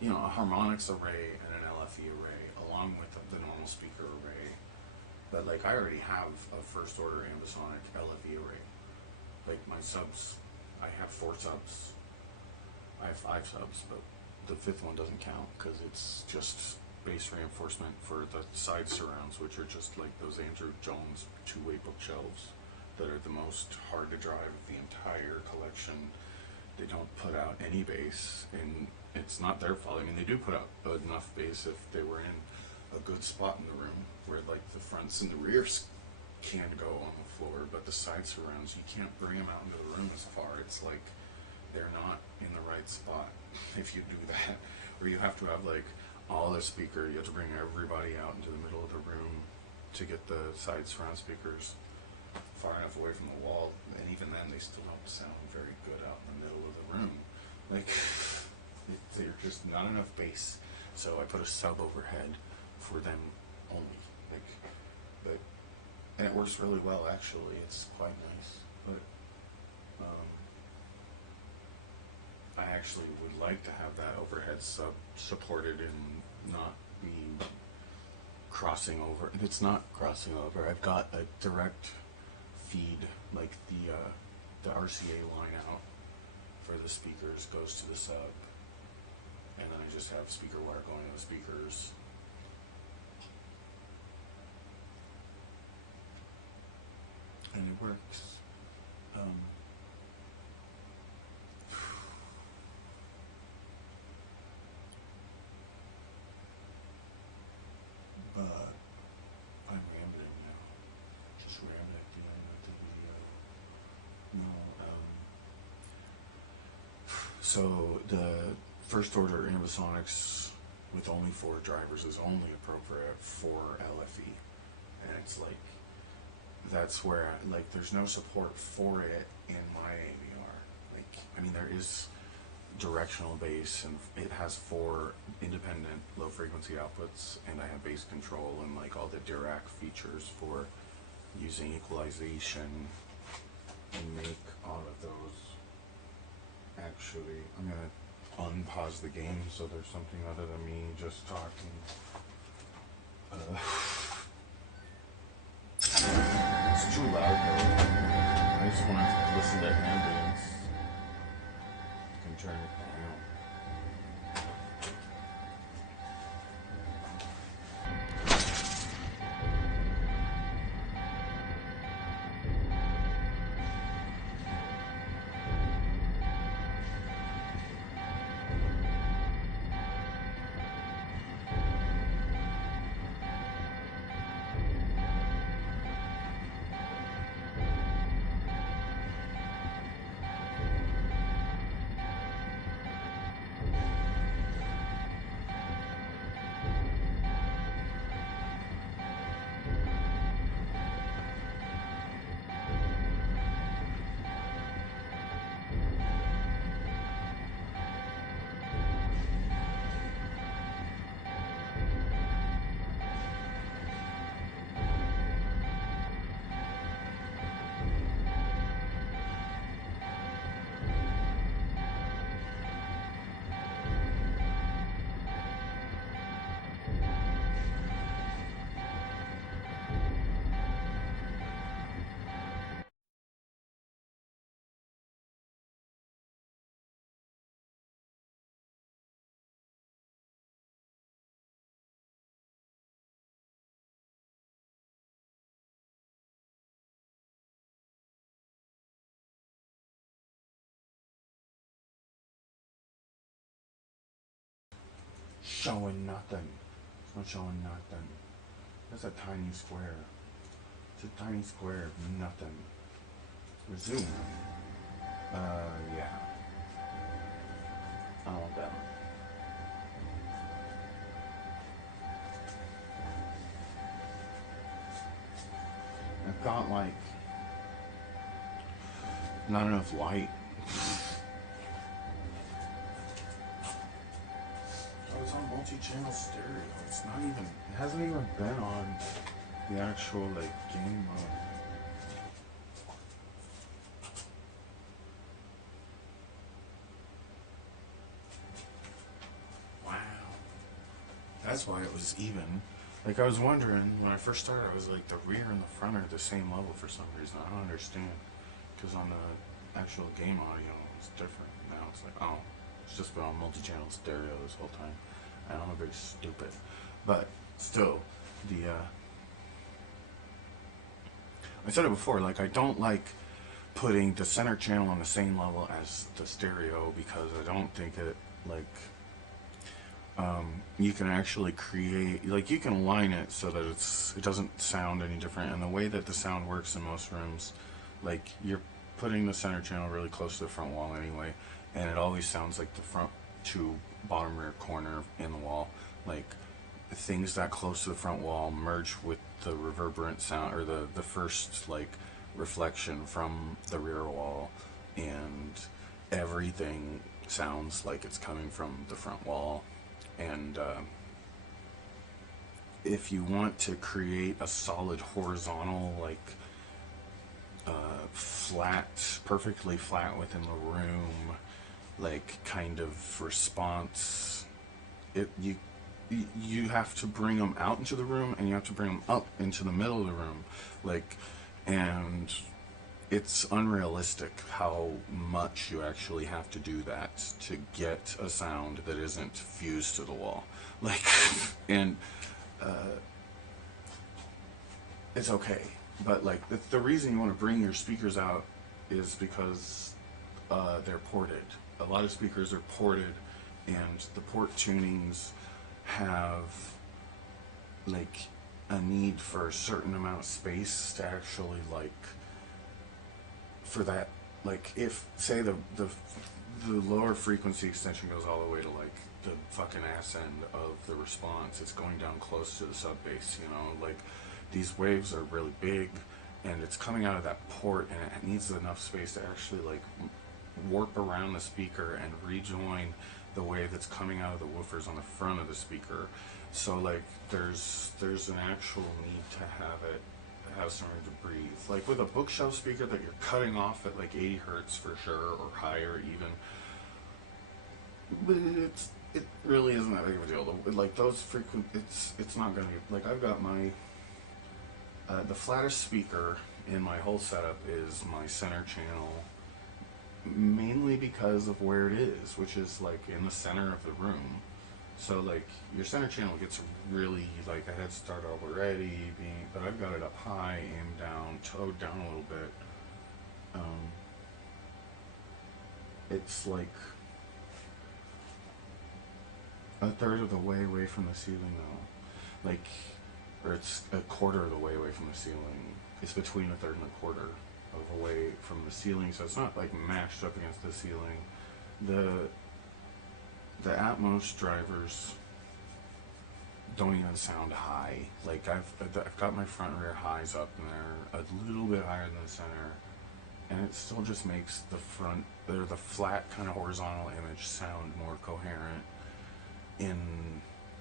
you know, a harmonics array and an LFE array along with the normal speaker array. But like I already have a first order ambisonic LFE array. Like my subs, I have 4 subs. I have 5 subs, but the 5th one doesn't count because it's just bass reinforcement for the side surrounds, which are just like those Andrew Jones 2-way bookshelves that are the most hard to drive of the entire collection. They don't put out any bass, and it's not their fault. I mean, they do put out enough bass if they were in a good spot in the room where like the fronts and the rears can go on the floor, but the side surrounds, you can't bring them out into the room as far. It's like they're not in the right spot if you do that. Or you have to have like all the speaker, you have to bring everybody out into the middle of the room to get the side surround speakers far enough away from the wall, and even then they still don't sound very good out in the middle of the room. Like, there's just not enough bass, so I put a sub overhead for them only. Like, but, and it works really well actually. It's quite nice, but I actually would like to have that overhead sub supported and not be crossing over. It's not crossing over. I've got a direct feed, like the RCA line out for the speakers goes to the sub, and then I just have speaker wire going to the speakers. And it works. But I'm rambling now. Just rambling at the end of the video. No, so the first order ambisonics with only 4 drivers is only appropriate for LFE, and it's like that's where like there's no support for it in my AVR. Like, I mean, there is directional bass, and it has 4 independent low frequency outputs, and I have bass control and like all the Dirac features for using equalization and make all of those. Actually, I'm gonna unpause the game so there's something other than me just talking. It's too loud though. I just want to listen to ambience. You can turn it down. showing nothing. It's not showing nothing. That's a tiny square. It's a tiny square of nothing. Resume. Yeah. I don't want that one. I've got like not enough light. Oh, it's on multi-channel stereo. It's not even. It hasn't even been on the actual like game mode. Wow. That's why it was even. Like, I was wondering, when I first started, I was like, the rear and the front are the same level for some reason. I don't understand. Because on the actual game audio, it's different. Now it's like, oh, it's just been on multi-channel stereo this whole time. And I'm a bit stupid. But, still, I said it before, like, I don't like putting the center channel on the same level as the stereo, because I don't think it, like, you can actually create, like, you can align it so that it doesn't sound any different. And the way that the sound works in most rooms, like, you're putting the center channel really close to the front wall anyway, and it always sounds like the front to bottom rear corner in the wall. Like, things that close to the front wall merge with the reverberant sound, or the first, like, reflection from the rear wall, and everything sounds like it's coming from the front wall. And if you want to create a solid horizontal, like, flat, perfectly flat within the room, like, kind of response, you have to bring them out into the room, and you have to bring them up into the middle of the room, like, and it's unrealistic how much you actually have to do that to get a sound that isn't fused to the wall. Like, and it's okay, but like the reason you want to bring your speakers out is because they're ported. A lot of speakers are ported, and the port tunings have like a need for a certain amount of space to actually, like, for that, like, if say the lower frequency extension goes all the way to like the fucking ass end of the response, it's going down close to the sub bass, you know, like, these waves are really big, and it's coming out of that port, and it needs enough space to actually, like, warp around the speaker and rejoin the wave that's coming out of the woofers on the front of the speaker. So, like, there's an actual need to have somewhere to breathe. Like with a bookshelf speaker that you're cutting off at like 80 hertz for sure, or higher even, but it really isn't that big of a deal. Like, those it's not gonna be, like, I've got my the flattest speaker in my whole setup is my center channel, mainly because of where it is, which is like in the center of the room. So, like, your center channel gets really, like, a head start already, but I've got it up high, aimed down, towed down a little bit. It's like a third of the way away from the ceiling now. Like, or it's a quarter of the way away from the ceiling. It's between a third and a quarter of away from the ceiling, so it's not like mashed up against the ceiling. The Atmos drivers don't even sound high. Like, I've got my front and rear highs up, and they're a little bit higher than the center, and it still just makes the front, or the flat kind of horizontal image, sound more coherent in,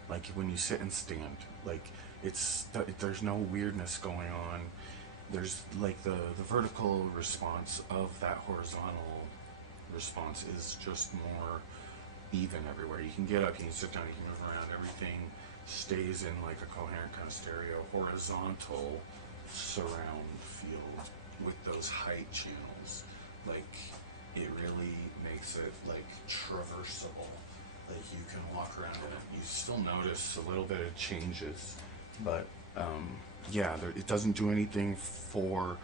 like, when you sit and stand. Like, there's no weirdness going on. There's, like, the vertical response of that horizontal response is just more even everywhere. You can get up, you can sit down, you can move around, everything stays in like a coherent kind of stereo, horizontal surround field with those height channels. Like, it really makes it like traversable. Like, you can walk around in it. You still notice a little bit of changes, but yeah, it doesn't do anything for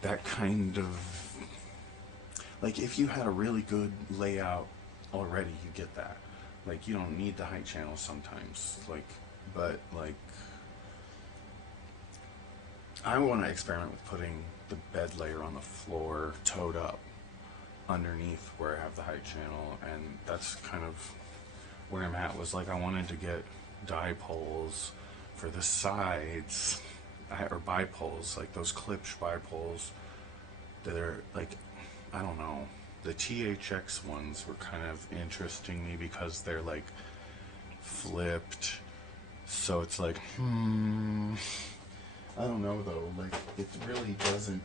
that kind of, like, if you had a really good layout already, you get that. Like, you don't need the height channel sometimes, like, but like I want to experiment with putting the bed layer on the floor toed up underneath where I have the height channel, and that's kind of where I'm at. Was like, I wanted to get dipoles for the sides, or bipoles, like those clipped bipoles that are like, I don't know, the THX ones were kind of interesting me because they're like flipped, so it's like, I don't know though, like, it really doesn't,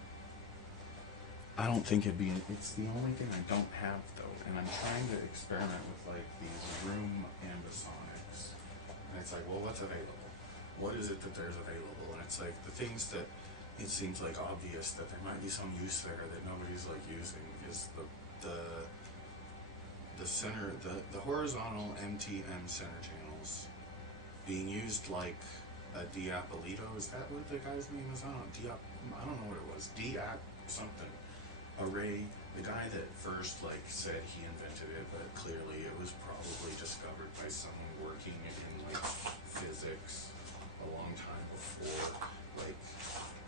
I don't think it'd be, it's the only thing I don't have though, and I'm trying to experiment with like these room ambisonics, and it's like, well, what's available? What is it that there's available? And it's like, the things that it seems like obvious that there might be some use there that nobody's like using is the center, the horizontal MTM center channels being used like a Diapolito. Is that what the guy's name is? I don't know what it was. Diap something. Array. The guy that first like said he invented it, but clearly it was probably discovered by someone working in like physics a long time before. Like,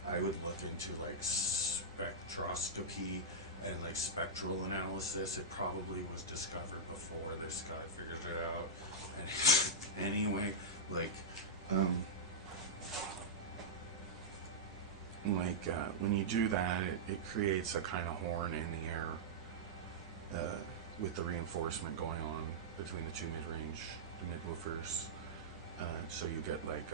I would look into like spectroscopy and like spectral analysis. It probably was discovered before this guy figured it out. And anyway, like, when you do that, it creates a kind of horn in the air with the reinforcement going on between the two mid-range, the mid-woofers. So you get like,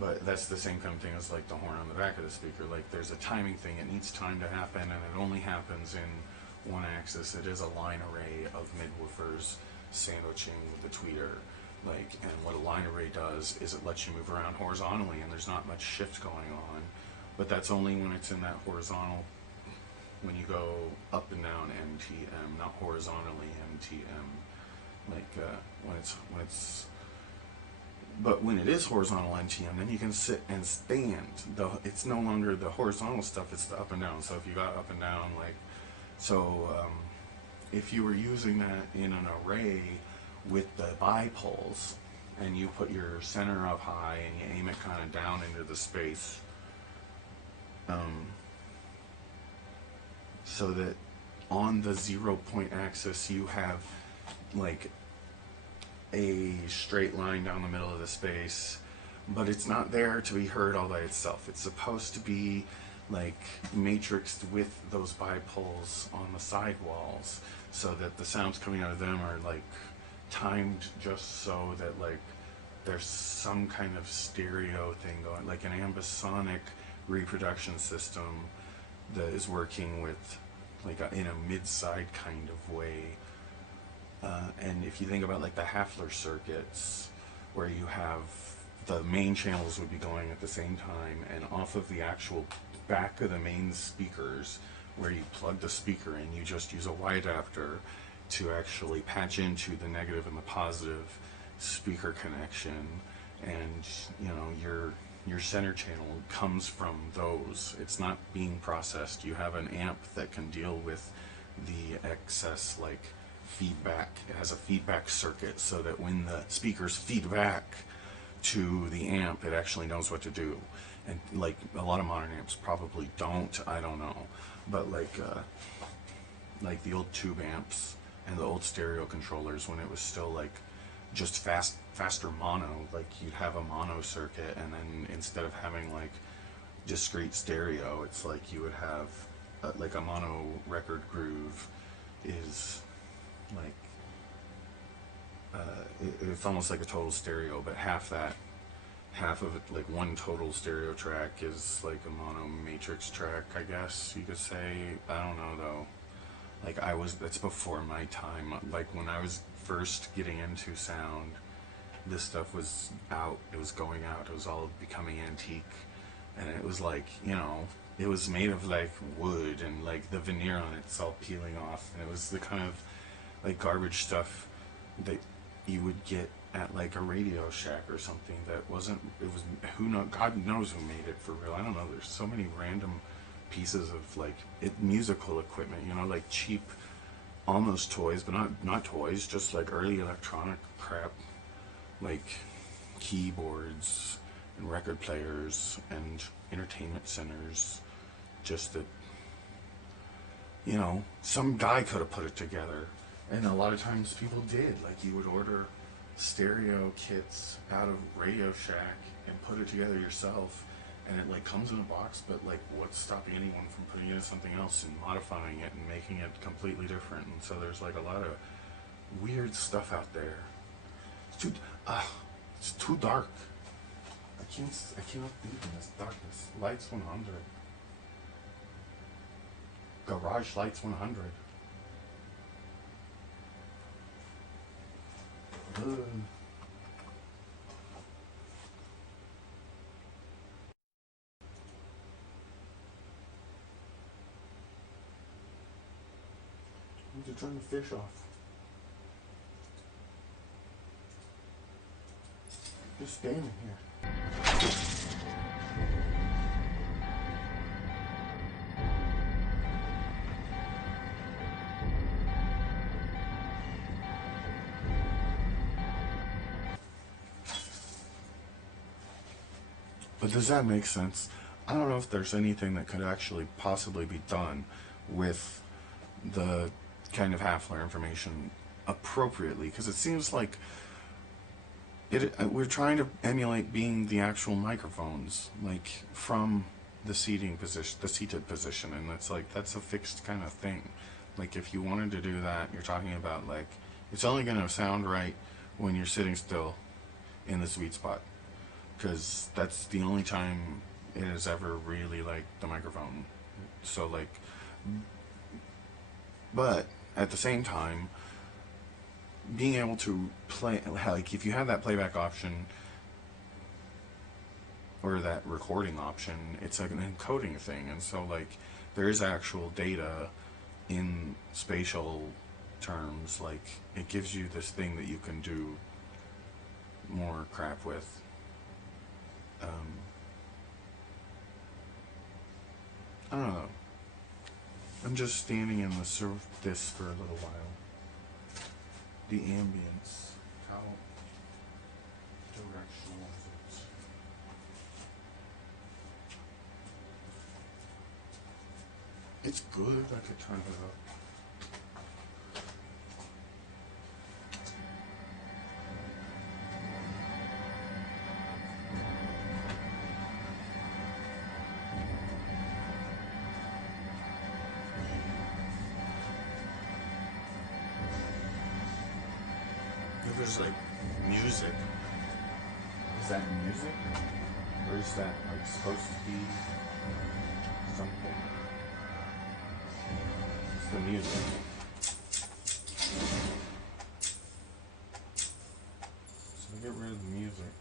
but that's the same kind of thing as like the horn on the back of the speaker. Like, there's a timing thing. It needs time to happen, and it only happens in one axis. It is a line array of mid-woofers sandwiching the tweeter. Like, and what a line array does is it lets you move around horizontally, and there's not much shift going on. But that's only when it's in that horizontal, when you go up and down MTM, not horizontally MTM. Like, but when it is horizontal MTM, then you can sit and stand. It's no longer the horizontal stuff, it's the up and down. So if you got up and down, like, if you were using that in an array with the bipoles, and you put your center up high and you aim it kind of down into the space, so that on the 0 point axis you have like a straight line down the middle of the space, but it's not there to be heard all by itself. It's supposed to be like matrixed with those bipoles on the side walls, so that the sounds coming out of them are like timed just so that like there's some kind of stereo thing going, like an ambisonic reproduction system that is working with like in a mid-side kind of way. And if you think about like the Hafler circuits, where you have the main channels would be going at the same time, and off of the actual back of the main speakers, where you plug the speaker in, you just use a Y adapter to actually patch into the negative and the positive speaker connection, and you know, your center channel comes from those. It's not being processed. You have an amp that can deal with the excess like feedback. It has a feedback circuit, so that when the speakers feed back to the amp, it actually knows what to do. And like a lot of modern amps probably don't, I don't know, but like the old tube amps and the old stereo controllers, when it was still like just faster mono, like you'd have a mono circuit, and then instead of having like discrete stereo, it's like you would have like a mono record groove is like it's almost like a total stereo, but half of it, like one total stereo track, is like a mono matrix track, I guess you could say. I don't know though. Like that's before my time. Like when I was first getting into sound, this stuff was out. It was going out. It was all becoming antique, and it was like, you know, it was made of like wood, and like the veneer on it's all peeling off, and it was the kind of like garbage stuff that you would get at like a Radio Shack or something. That wasn't, it was, God knows who made it for real. I don't know, there's so many random pieces of like musical equipment, you know, like cheap almost toys, but not toys, just like early electronic crap, like keyboards and record players and entertainment centers. Just that, you know, some guy could have put it together, and a lot of times people did. Like, you would order stereo kits out of Radio Shack and put it together yourself, and it like comes in a box, but like, what's stopping anyone from putting it in something else and modifying it and making it completely different? And so there's like a lot of weird stuff out there. It's too dark. I cannot think in this darkness. Lights 100. Garage Lights 100. Ugh. I'm trying to fish off. Just standing here. But does that make sense? I don't know if there's anything that could actually possibly be done with the kind of Half-Life information appropriately, because it seems like we're trying to emulate being the actual microphones, like from the seating position, the seated position, and it's like that's a fixed kind of thing. Like, if you wanted to do that, you're talking about like it's only going to sound right when you're sitting still in the sweet spot, because that's the only time it is ever really like the microphone. So like, but at the same time, being able to play, like if you have that playback option or that recording option, it's like an encoding thing, and so like there is actual data in spatial terms. Like, it gives you this thing that you can do more crap with. I don't know. I'm just standing in this for a little while. The ambience. How directional is it? It's good. I could turn it up. There's like music. Is that music? Or is that like supposed to be something? It's the music. So I get rid of the music.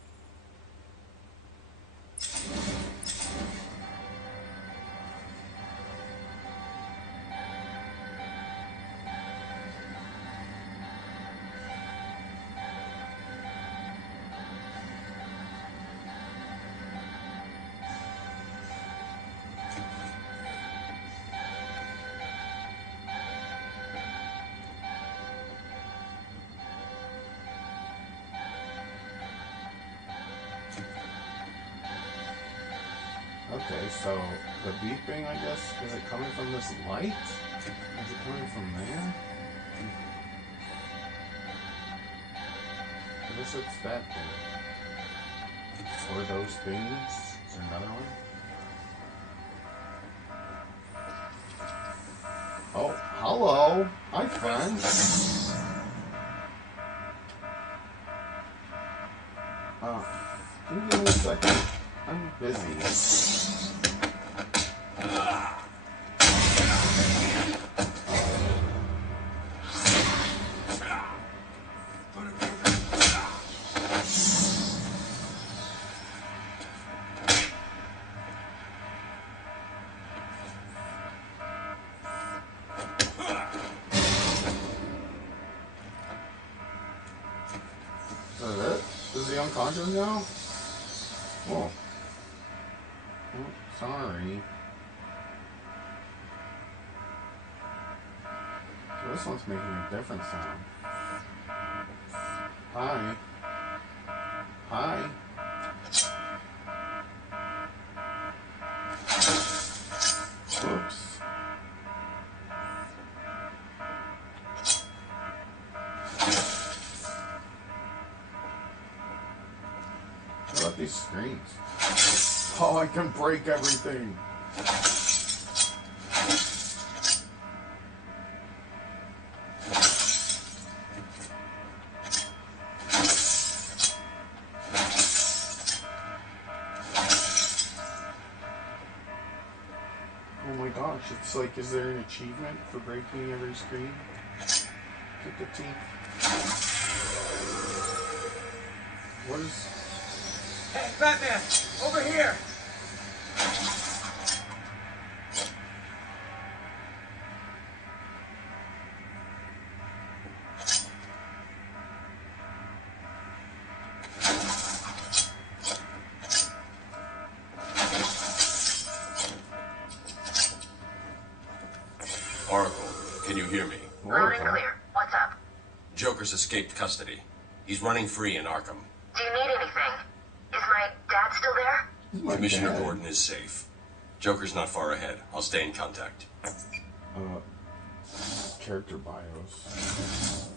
Okay, so the beeping, I guess, is it coming from this light? Is it coming from there? I guess it's that thing. Or those things. Is there another one? Oh, hello! Hi, friend! Can you give me a second? I'm busy. Is that it? Is he unconscious now? Oh. Oh, sorry. This one's making a different sound. Hi. Hi. Oops. What about these screens? Oh, I can break everything. Oh my gosh, it's like, is there an achievement for breaking every screen? Get the teeth. What is... Hey, Batman! Over here! Oracle, can you hear me? Loud and clear. What's up? Joker's escaped custody. He's running free in Arkham. Do you need anything? Is my dad still there? Commissioner Gordon is safe. Joker's not far ahead. I'll stay in contact. Character bios.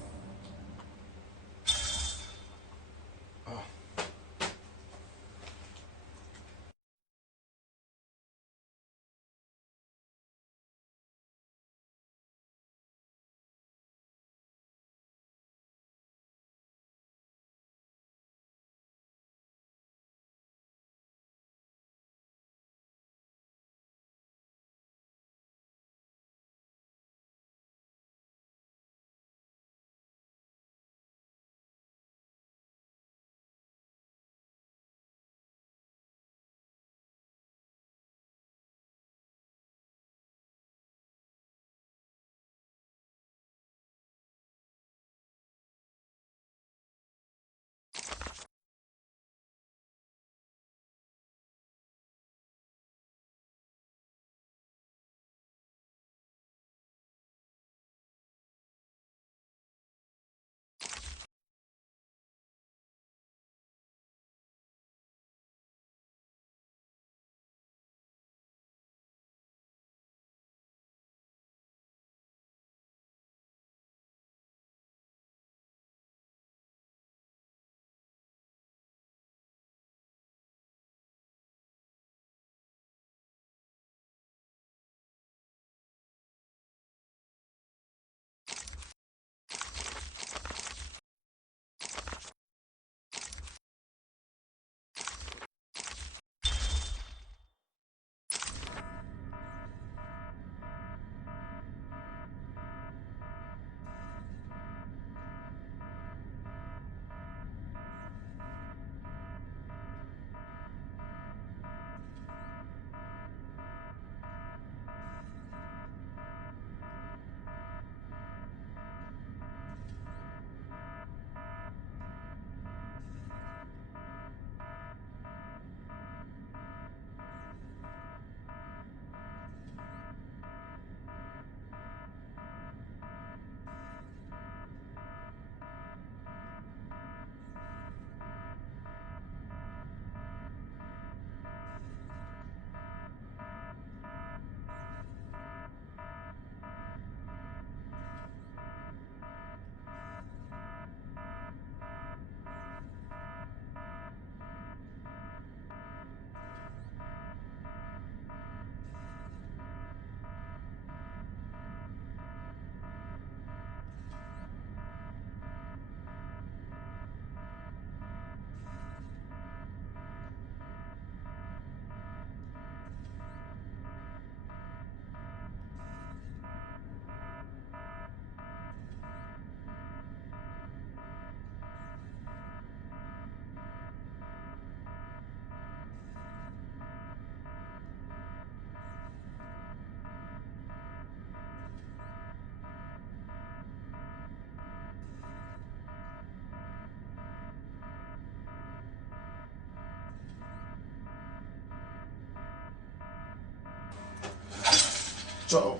So,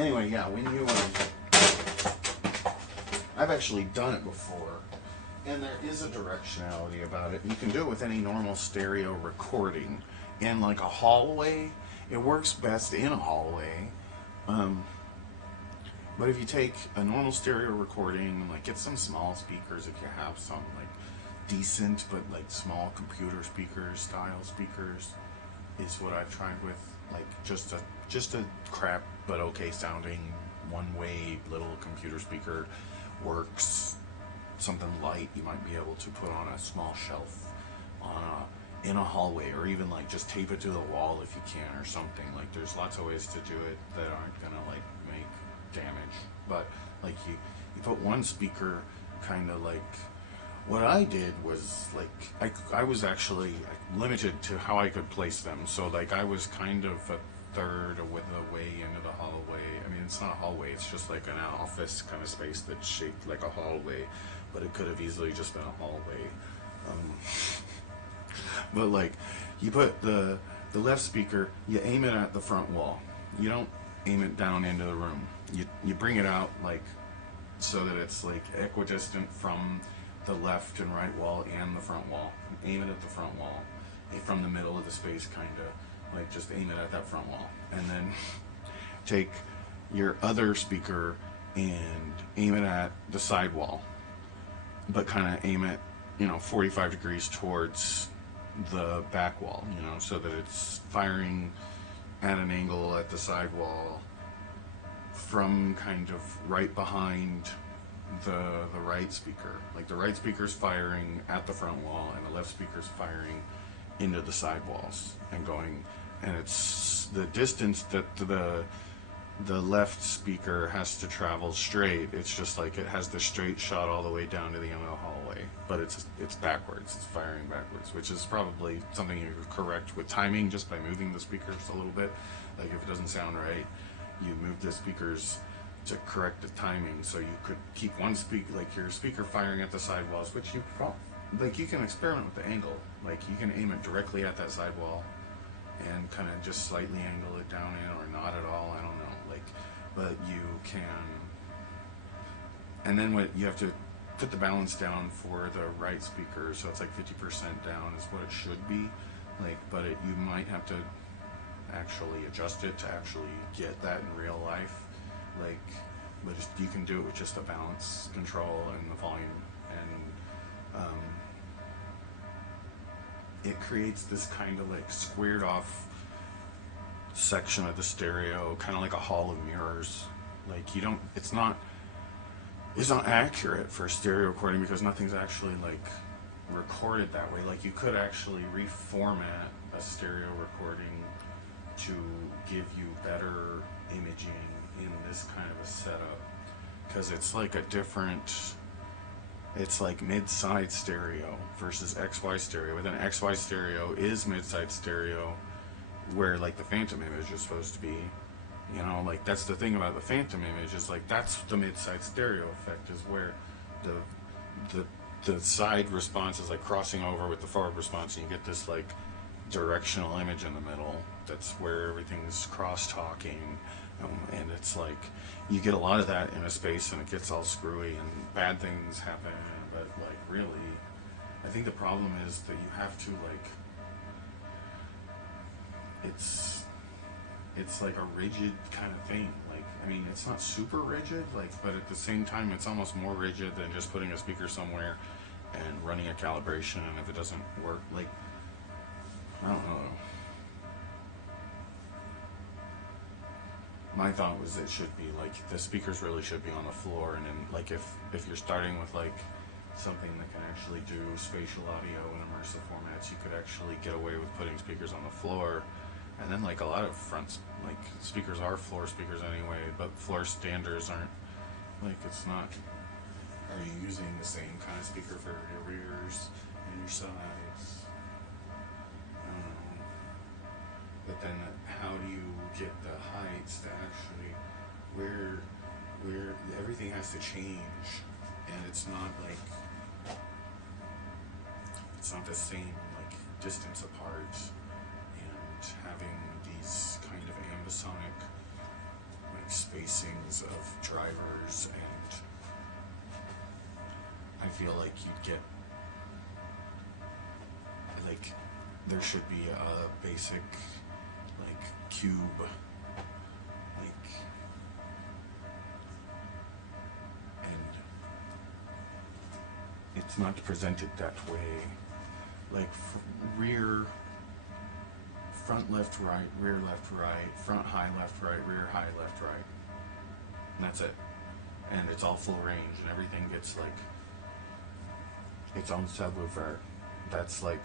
Anyway, yeah, when you I've actually done it before, and there is a directionality about it. You can do it with any normal stereo recording. In like a hallway, it works best in a hallway. But if you take a normal stereo recording, like get some small speakers if you have some, like decent but like small computer speakers, style speakers, is what I've tried with. Like just a crap but okay sounding one-way little computer speaker works. Something light you might be able to put on a small shelf in a hallway, or even like just tape it to the wall if you can, or something. Like there's lots of ways to do it that aren't gonna like make damage. But like you put one speaker kind of like, what I did was like I was actually limited to how I could place them. So like I was kind of a third of the way into the hallway. I mean, it's not a hallway, it's just like an office kind of space that's shaped like a hallway, but it could have easily just been a hallway. But like you put the left speaker, you aim it at the front wall. You don't aim it down into the room. You bring it out like so that it's like equidistant from the left and right wall and the front wall. Aim it at the front wall, from the middle of the space, kind of like just aim it at that front wall, and then take your other speaker and aim it at the side wall, but kind of aim it, 45 degrees towards the back wall, so that it's firing at an angle at the side wall from kind of right behind the right speaker. Like the right speaker's firing at the front wall and the left speaker's firing into the side walls and going, and it's the distance that the left speaker has to travel straight. It's just like it has the straight shot all the way down to the end of the hallway, but it's backwards. It's firing backwards, which is probably something you could correct with timing just by moving the speakers a little bit. Like if it doesn't sound right, you move the speakers to correct the timing, so you could keep one speaker, like your speaker firing at the side walls, which you can experiment with the angle. Like you can aim it directly at that side wall and kind of just slightly angle it down in, or not at all, I don't know. But you can, and then you have to put the balance down for the right speaker, so it's like 50% down is what it should be. But you might have to actually adjust it to actually get that in real life. But you can do it with just a balance control and the volume, and it creates this kind of like squared off section of the stereo, kind of like a hall of mirrors. Like it's not accurate for stereo recording because nothing's actually like recorded that way. Like you could actually reformat a stereo recording to give you better imaging in this kind of a setup, because it's like it's like mid-side stereo versus XY stereo. With an XY stereo is mid-side stereo, where like the phantom image is supposed to be, like that's the thing about the phantom image, is like that's the mid-side stereo effect, is where the side response is like crossing over with the forward response, and you get this like directional image in the middle. That's where everything's cross-talking, and it's like you get a lot of that in a space, and it gets all screwy and bad things happen. But like really, I think the problem is that you have to like, it's like a rigid kind of thing. Like, I mean, it's not super rigid, but at the same time, it's almost more rigid than just putting a speaker somewhere and running a calibration, and if it doesn't work, like, I don't know. My thought was it should be like, the speakers really should be on the floor, and then like if you're starting with like something that can actually do spatial audio in immersive formats, you could actually get away with putting speakers on the floor. And then like a lot of speakers are floor speakers anyway, but floor standards aren't, like it's not, are you using the same kind of speaker for your rears and your sides? I don't know. But then how do you get the heights to actually, where everything has to change, and it's not like, it's not the same like distance apart. Having these kind of ambisonic like spacings of drivers, and I feel like you'd get, like, there should be a basic, like, cube, like, and it's not presented that way. Like, front left right, rear left right, front high left right, rear high left right, and that's it. And it's all full range, and everything gets like its own subwoofer. That's like,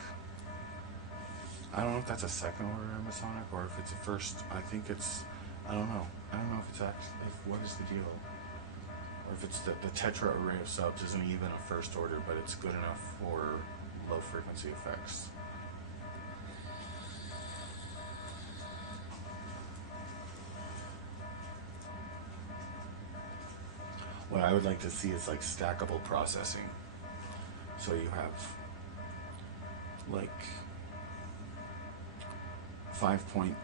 I don't know if that's a second order ambisonic or if it's a first. I think it's, I don't know if it's actually, what is the deal, or if it's the tetra array of subs isn't even a first order, but it's good enough for low frequency effects. What I would like to see is like stackable processing. So you have like 5.2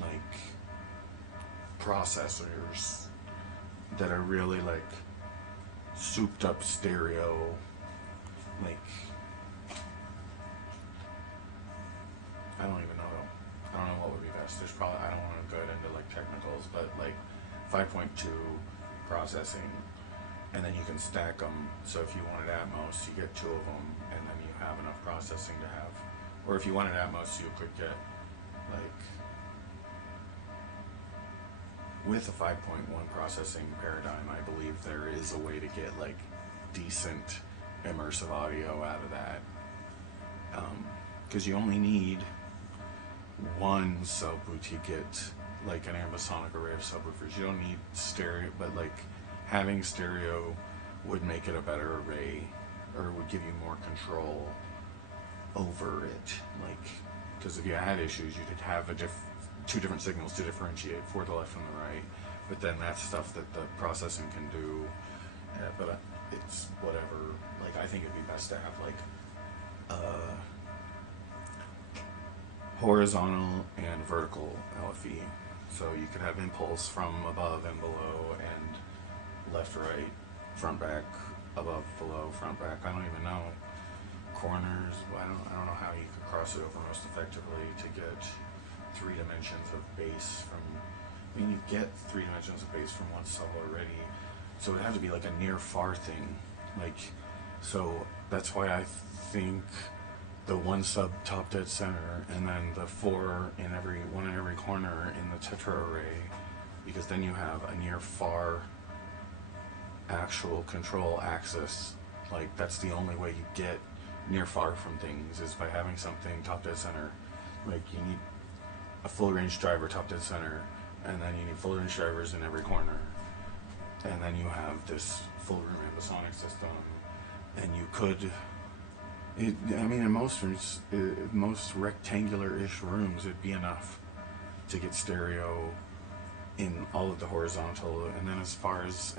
like processors that are really like souped up stereo, like, I don't even know. I don't know what would be best. There's probably, I don't want to go into like technicals, but like 5.2 processing, and then you can stack them. So if you wanted Atmos, you get 2 of them, and then you have enough processing to have. Or if you wanted Atmos, you could get like, with a 5.1 processing paradigm, I believe there is a way to get like decent immersive audio out of that. Because you only need one subwoofer to get like an ambisonic array of subwoofers. You don't need stereo, but like having stereo would make it a better array, or would give you more control over it. Like, because if you had issues, you could have 2 different signals to differentiate for the left and the right. But then that's stuff that the processing can do. But it's whatever. Like, I think it'd be best to have like horizontal and vertical LFE. So you could have impulse from above and below, and left, right, front, back, above, below, front, back. I don't even know. Corners. I don't know how you could cross it over most effectively to get 3 dimensions of bass from. I mean, you get 3 dimensions of bass from one sub already, so it would have to be like a near far thing. Like, so that's why I think the 1 sub top dead center, and then the 4 in every corner in the tetra array, because then you have a near far actual control axis. Like, that's the only way you get near far from things, is by having something top dead center. Like, you need a full range driver top dead center, and then you need full range drivers in every corner, and then you have this full room ambisonic system, and you could. I mean, in most rooms, most rectangular-ish rooms, it'd be enough to get stereo in all of the horizontal, and then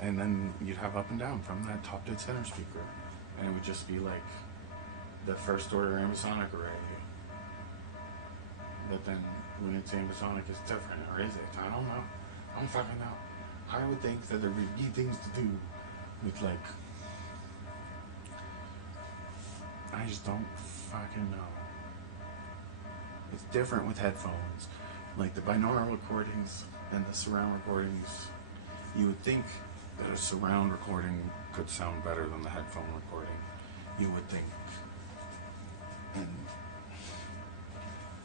and then you'd have up and down from that top dead center speaker, and it would just be like the first order ambisonic array. But then when it's ambisonic, it's different, or is it? I don't know. I don't fucking know. I would think that there would be things to do with like. I just don't fucking know. It's different with headphones. Like the binaural recordings and the surround recordings, you would think that a surround recording could sound better than the headphone recording. You would think. And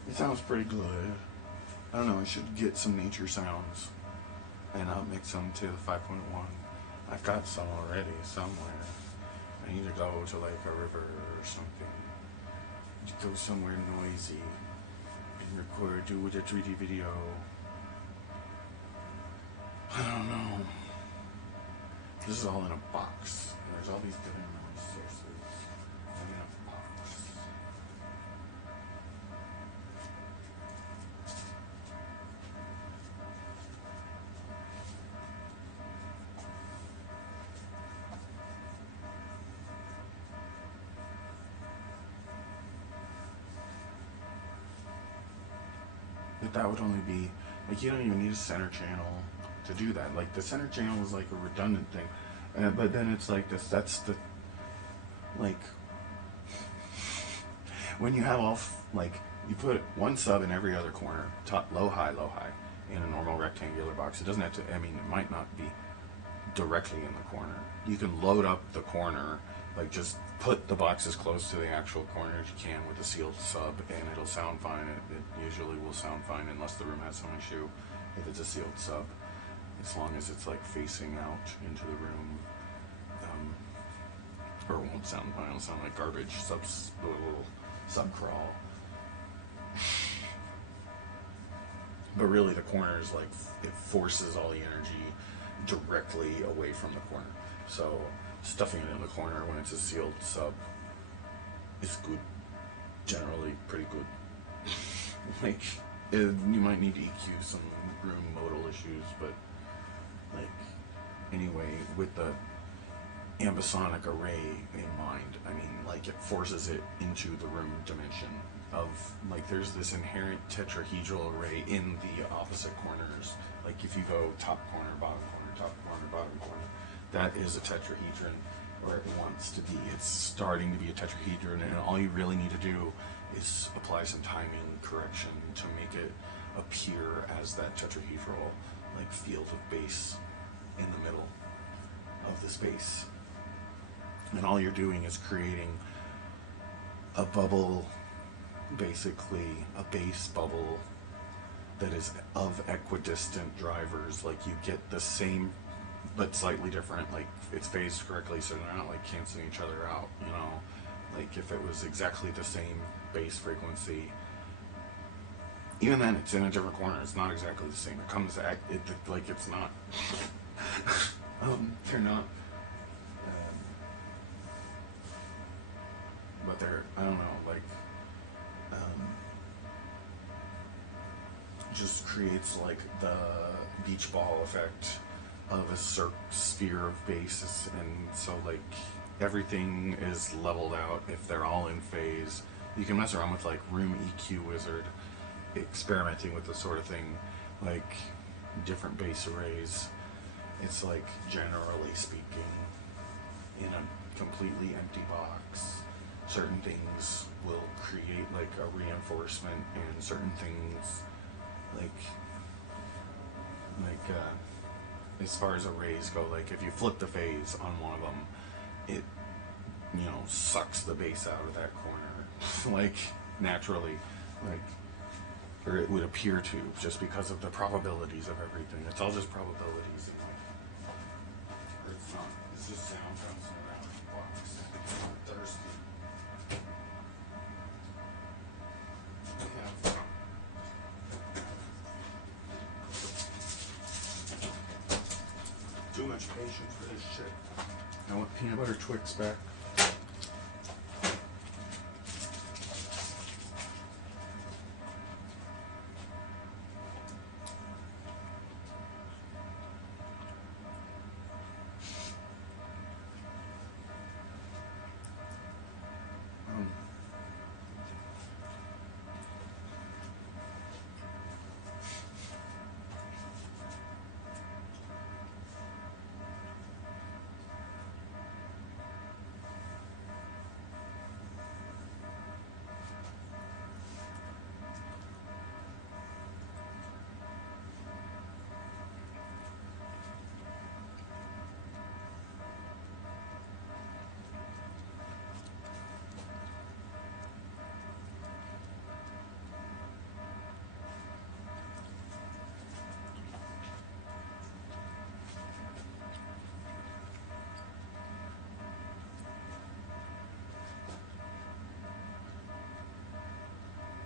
it sounds pretty good. I don't know, I should get some nature sounds and I'll mix them to the 5.1. I've got some already somewhere. I need to go to like a river or something. To go somewhere noisy and record, do a 3D video. I don't know. This is all in a box. There's all these different noise sources in a box. that would only be, like, you don't even need a center channel to do that. Like, the center channel is like a redundant thing. But then it's like this, that's the, like, when you have all, like, you put one sub in every other corner, top, low, high, in a normal rectangular box. It doesn't have to, I mean, it might not be directly in the corner. You can load up the corner, like, just put the box as close to the actual corner as you can with a sealed sub, and it'll sound fine. It usually will sound fine unless the room has some issue if it's a sealed sub, as long as it's, like, facing out into the room. Or it won't sound fine. It'll sound like garbage. The little sub crawl. But really, the corner is like, it forces all the energy directly away from the corner. So stuffing it in the corner when it's a sealed sub is good. Generally pretty good. Like, you might need to EQ some room modal issues, but, like, anyway, with the ambisonic array in mind, I mean, like, it forces it into the room dimension of, like, there's this inherent tetrahedral array in the opposite corners. Like, if you go top corner, bottom corner, bottom corner, that is a tetrahedron where it wants to be. It's starting to be a tetrahedron, and all you really need to do is apply some timing correction to make it appear as that tetrahedral, like, field of base in the middle of the space. And all you're doing is creating a bubble, basically a base bubble that is of equidistant drivers. Like, you get the same but slightly different, like, it's phased correctly so they're not, like, canceling each other out, you know. Like, if it was exactly the same base frequency, even then it's in a different corner, it's not exactly the same. It comes like, it's not they're not but they're, I don't know, like, just creates, like, the beach ball effect of a sphere of bases, and so, like, everything is leveled out if they're all in phase. You can mess around with, like, Room EQ Wizard, experimenting with this sort of thing, like different base arrays. It's like, generally speaking, in a completely empty box, certain things will create, like, a reinforcement, and certain things, like as far as arrays go, like, if you flip the phase on one of them, it, you know, sucks the base out of that corner, like, naturally, like, or it would appear to, just because of the probabilities of everything. It's all just probabilities, you know. Or it's not. It's just sound bouncing around in the box. I'm thirsty. Too much patience for this shit. I want peanut butter Twix back.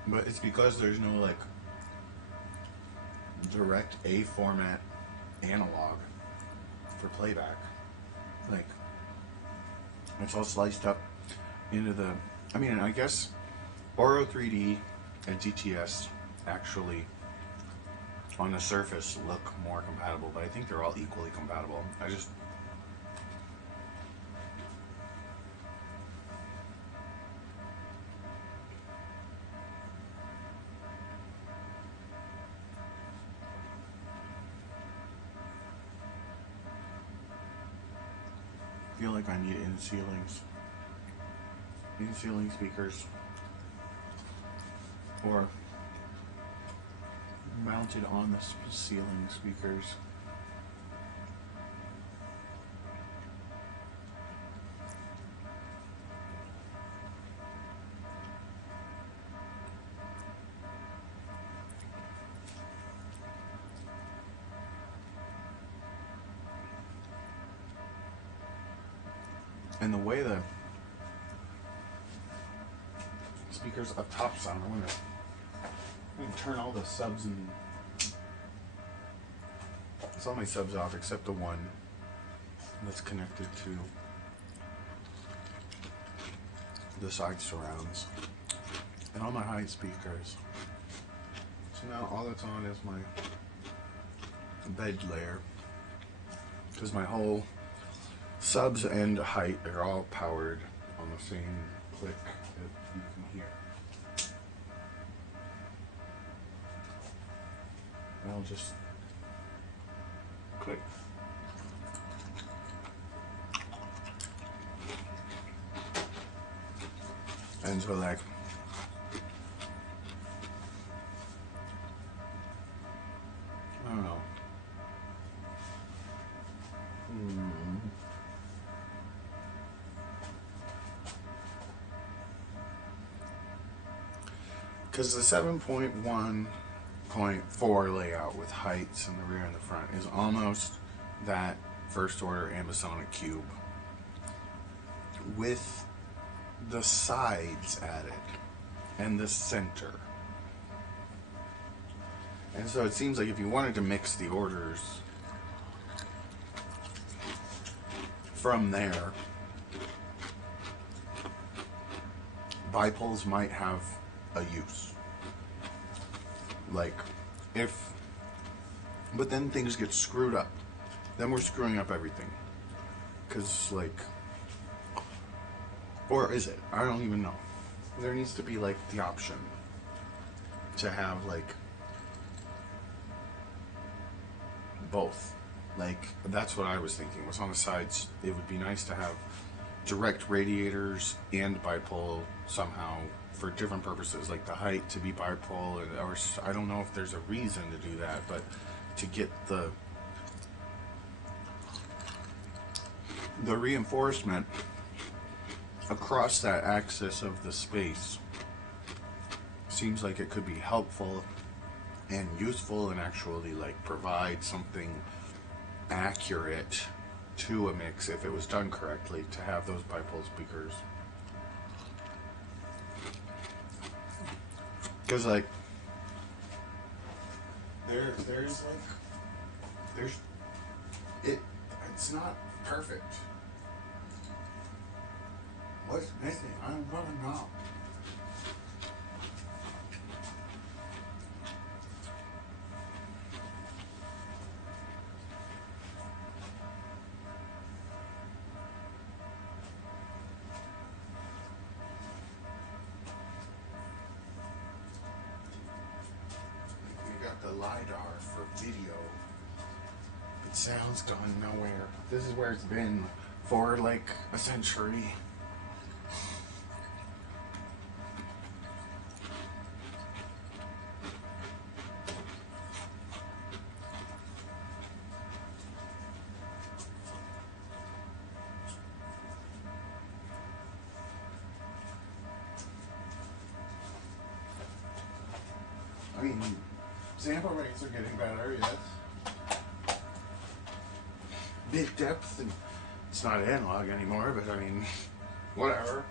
But it's because there's no, like, direct A format analog for playback. Like, it's all sliced up into the, I mean, I guess Oro 3D and DTS actually on the surface look more compatible, but I think they're all equally compatible. feel like I need in-ceilings. In-ceiling speakers. Or mounted on the ceiling speakers. And the way the speakers up top sound, I'm gonna turn all the subs and it's all my subs off except the one that's connected to the side surrounds and all my high speakers. So now all that's on is my bed layer because my whole subs and height are all powered on the same click that you can hear. And I'll just click. And so like I don't know. Because the 7.1.4 layout with heights in the rear and the front is almost that first order ambisonic cube with the sides added and the center. And so it seems like if you wanted to mix the orders from there, bipoles might have a use. Like, but then things get screwed up. Then we're screwing up everything. Because, like, or is it? I don't even know. There needs to be, like, the option to have, like, both. Like, that's what I was thinking, was on the sides, it would be nice to have direct radiators and bipole somehow for different purposes, like the height to be bipole, or I don't know if there's a reason to do that, but to get the reinforcement across that axis of the space seems like it could be helpful and useful and actually like provide something accurate to a mix if it was done correctly, to have those bipole speakers. Because like it's not perfect. What's missing? I don't wanna know. The LiDAR for video, but sound's gone nowhere. This is where it's been for like a century. I mean, sample rates are getting better, yes. Bit depth, and it's not analog anymore, but I mean, whatever.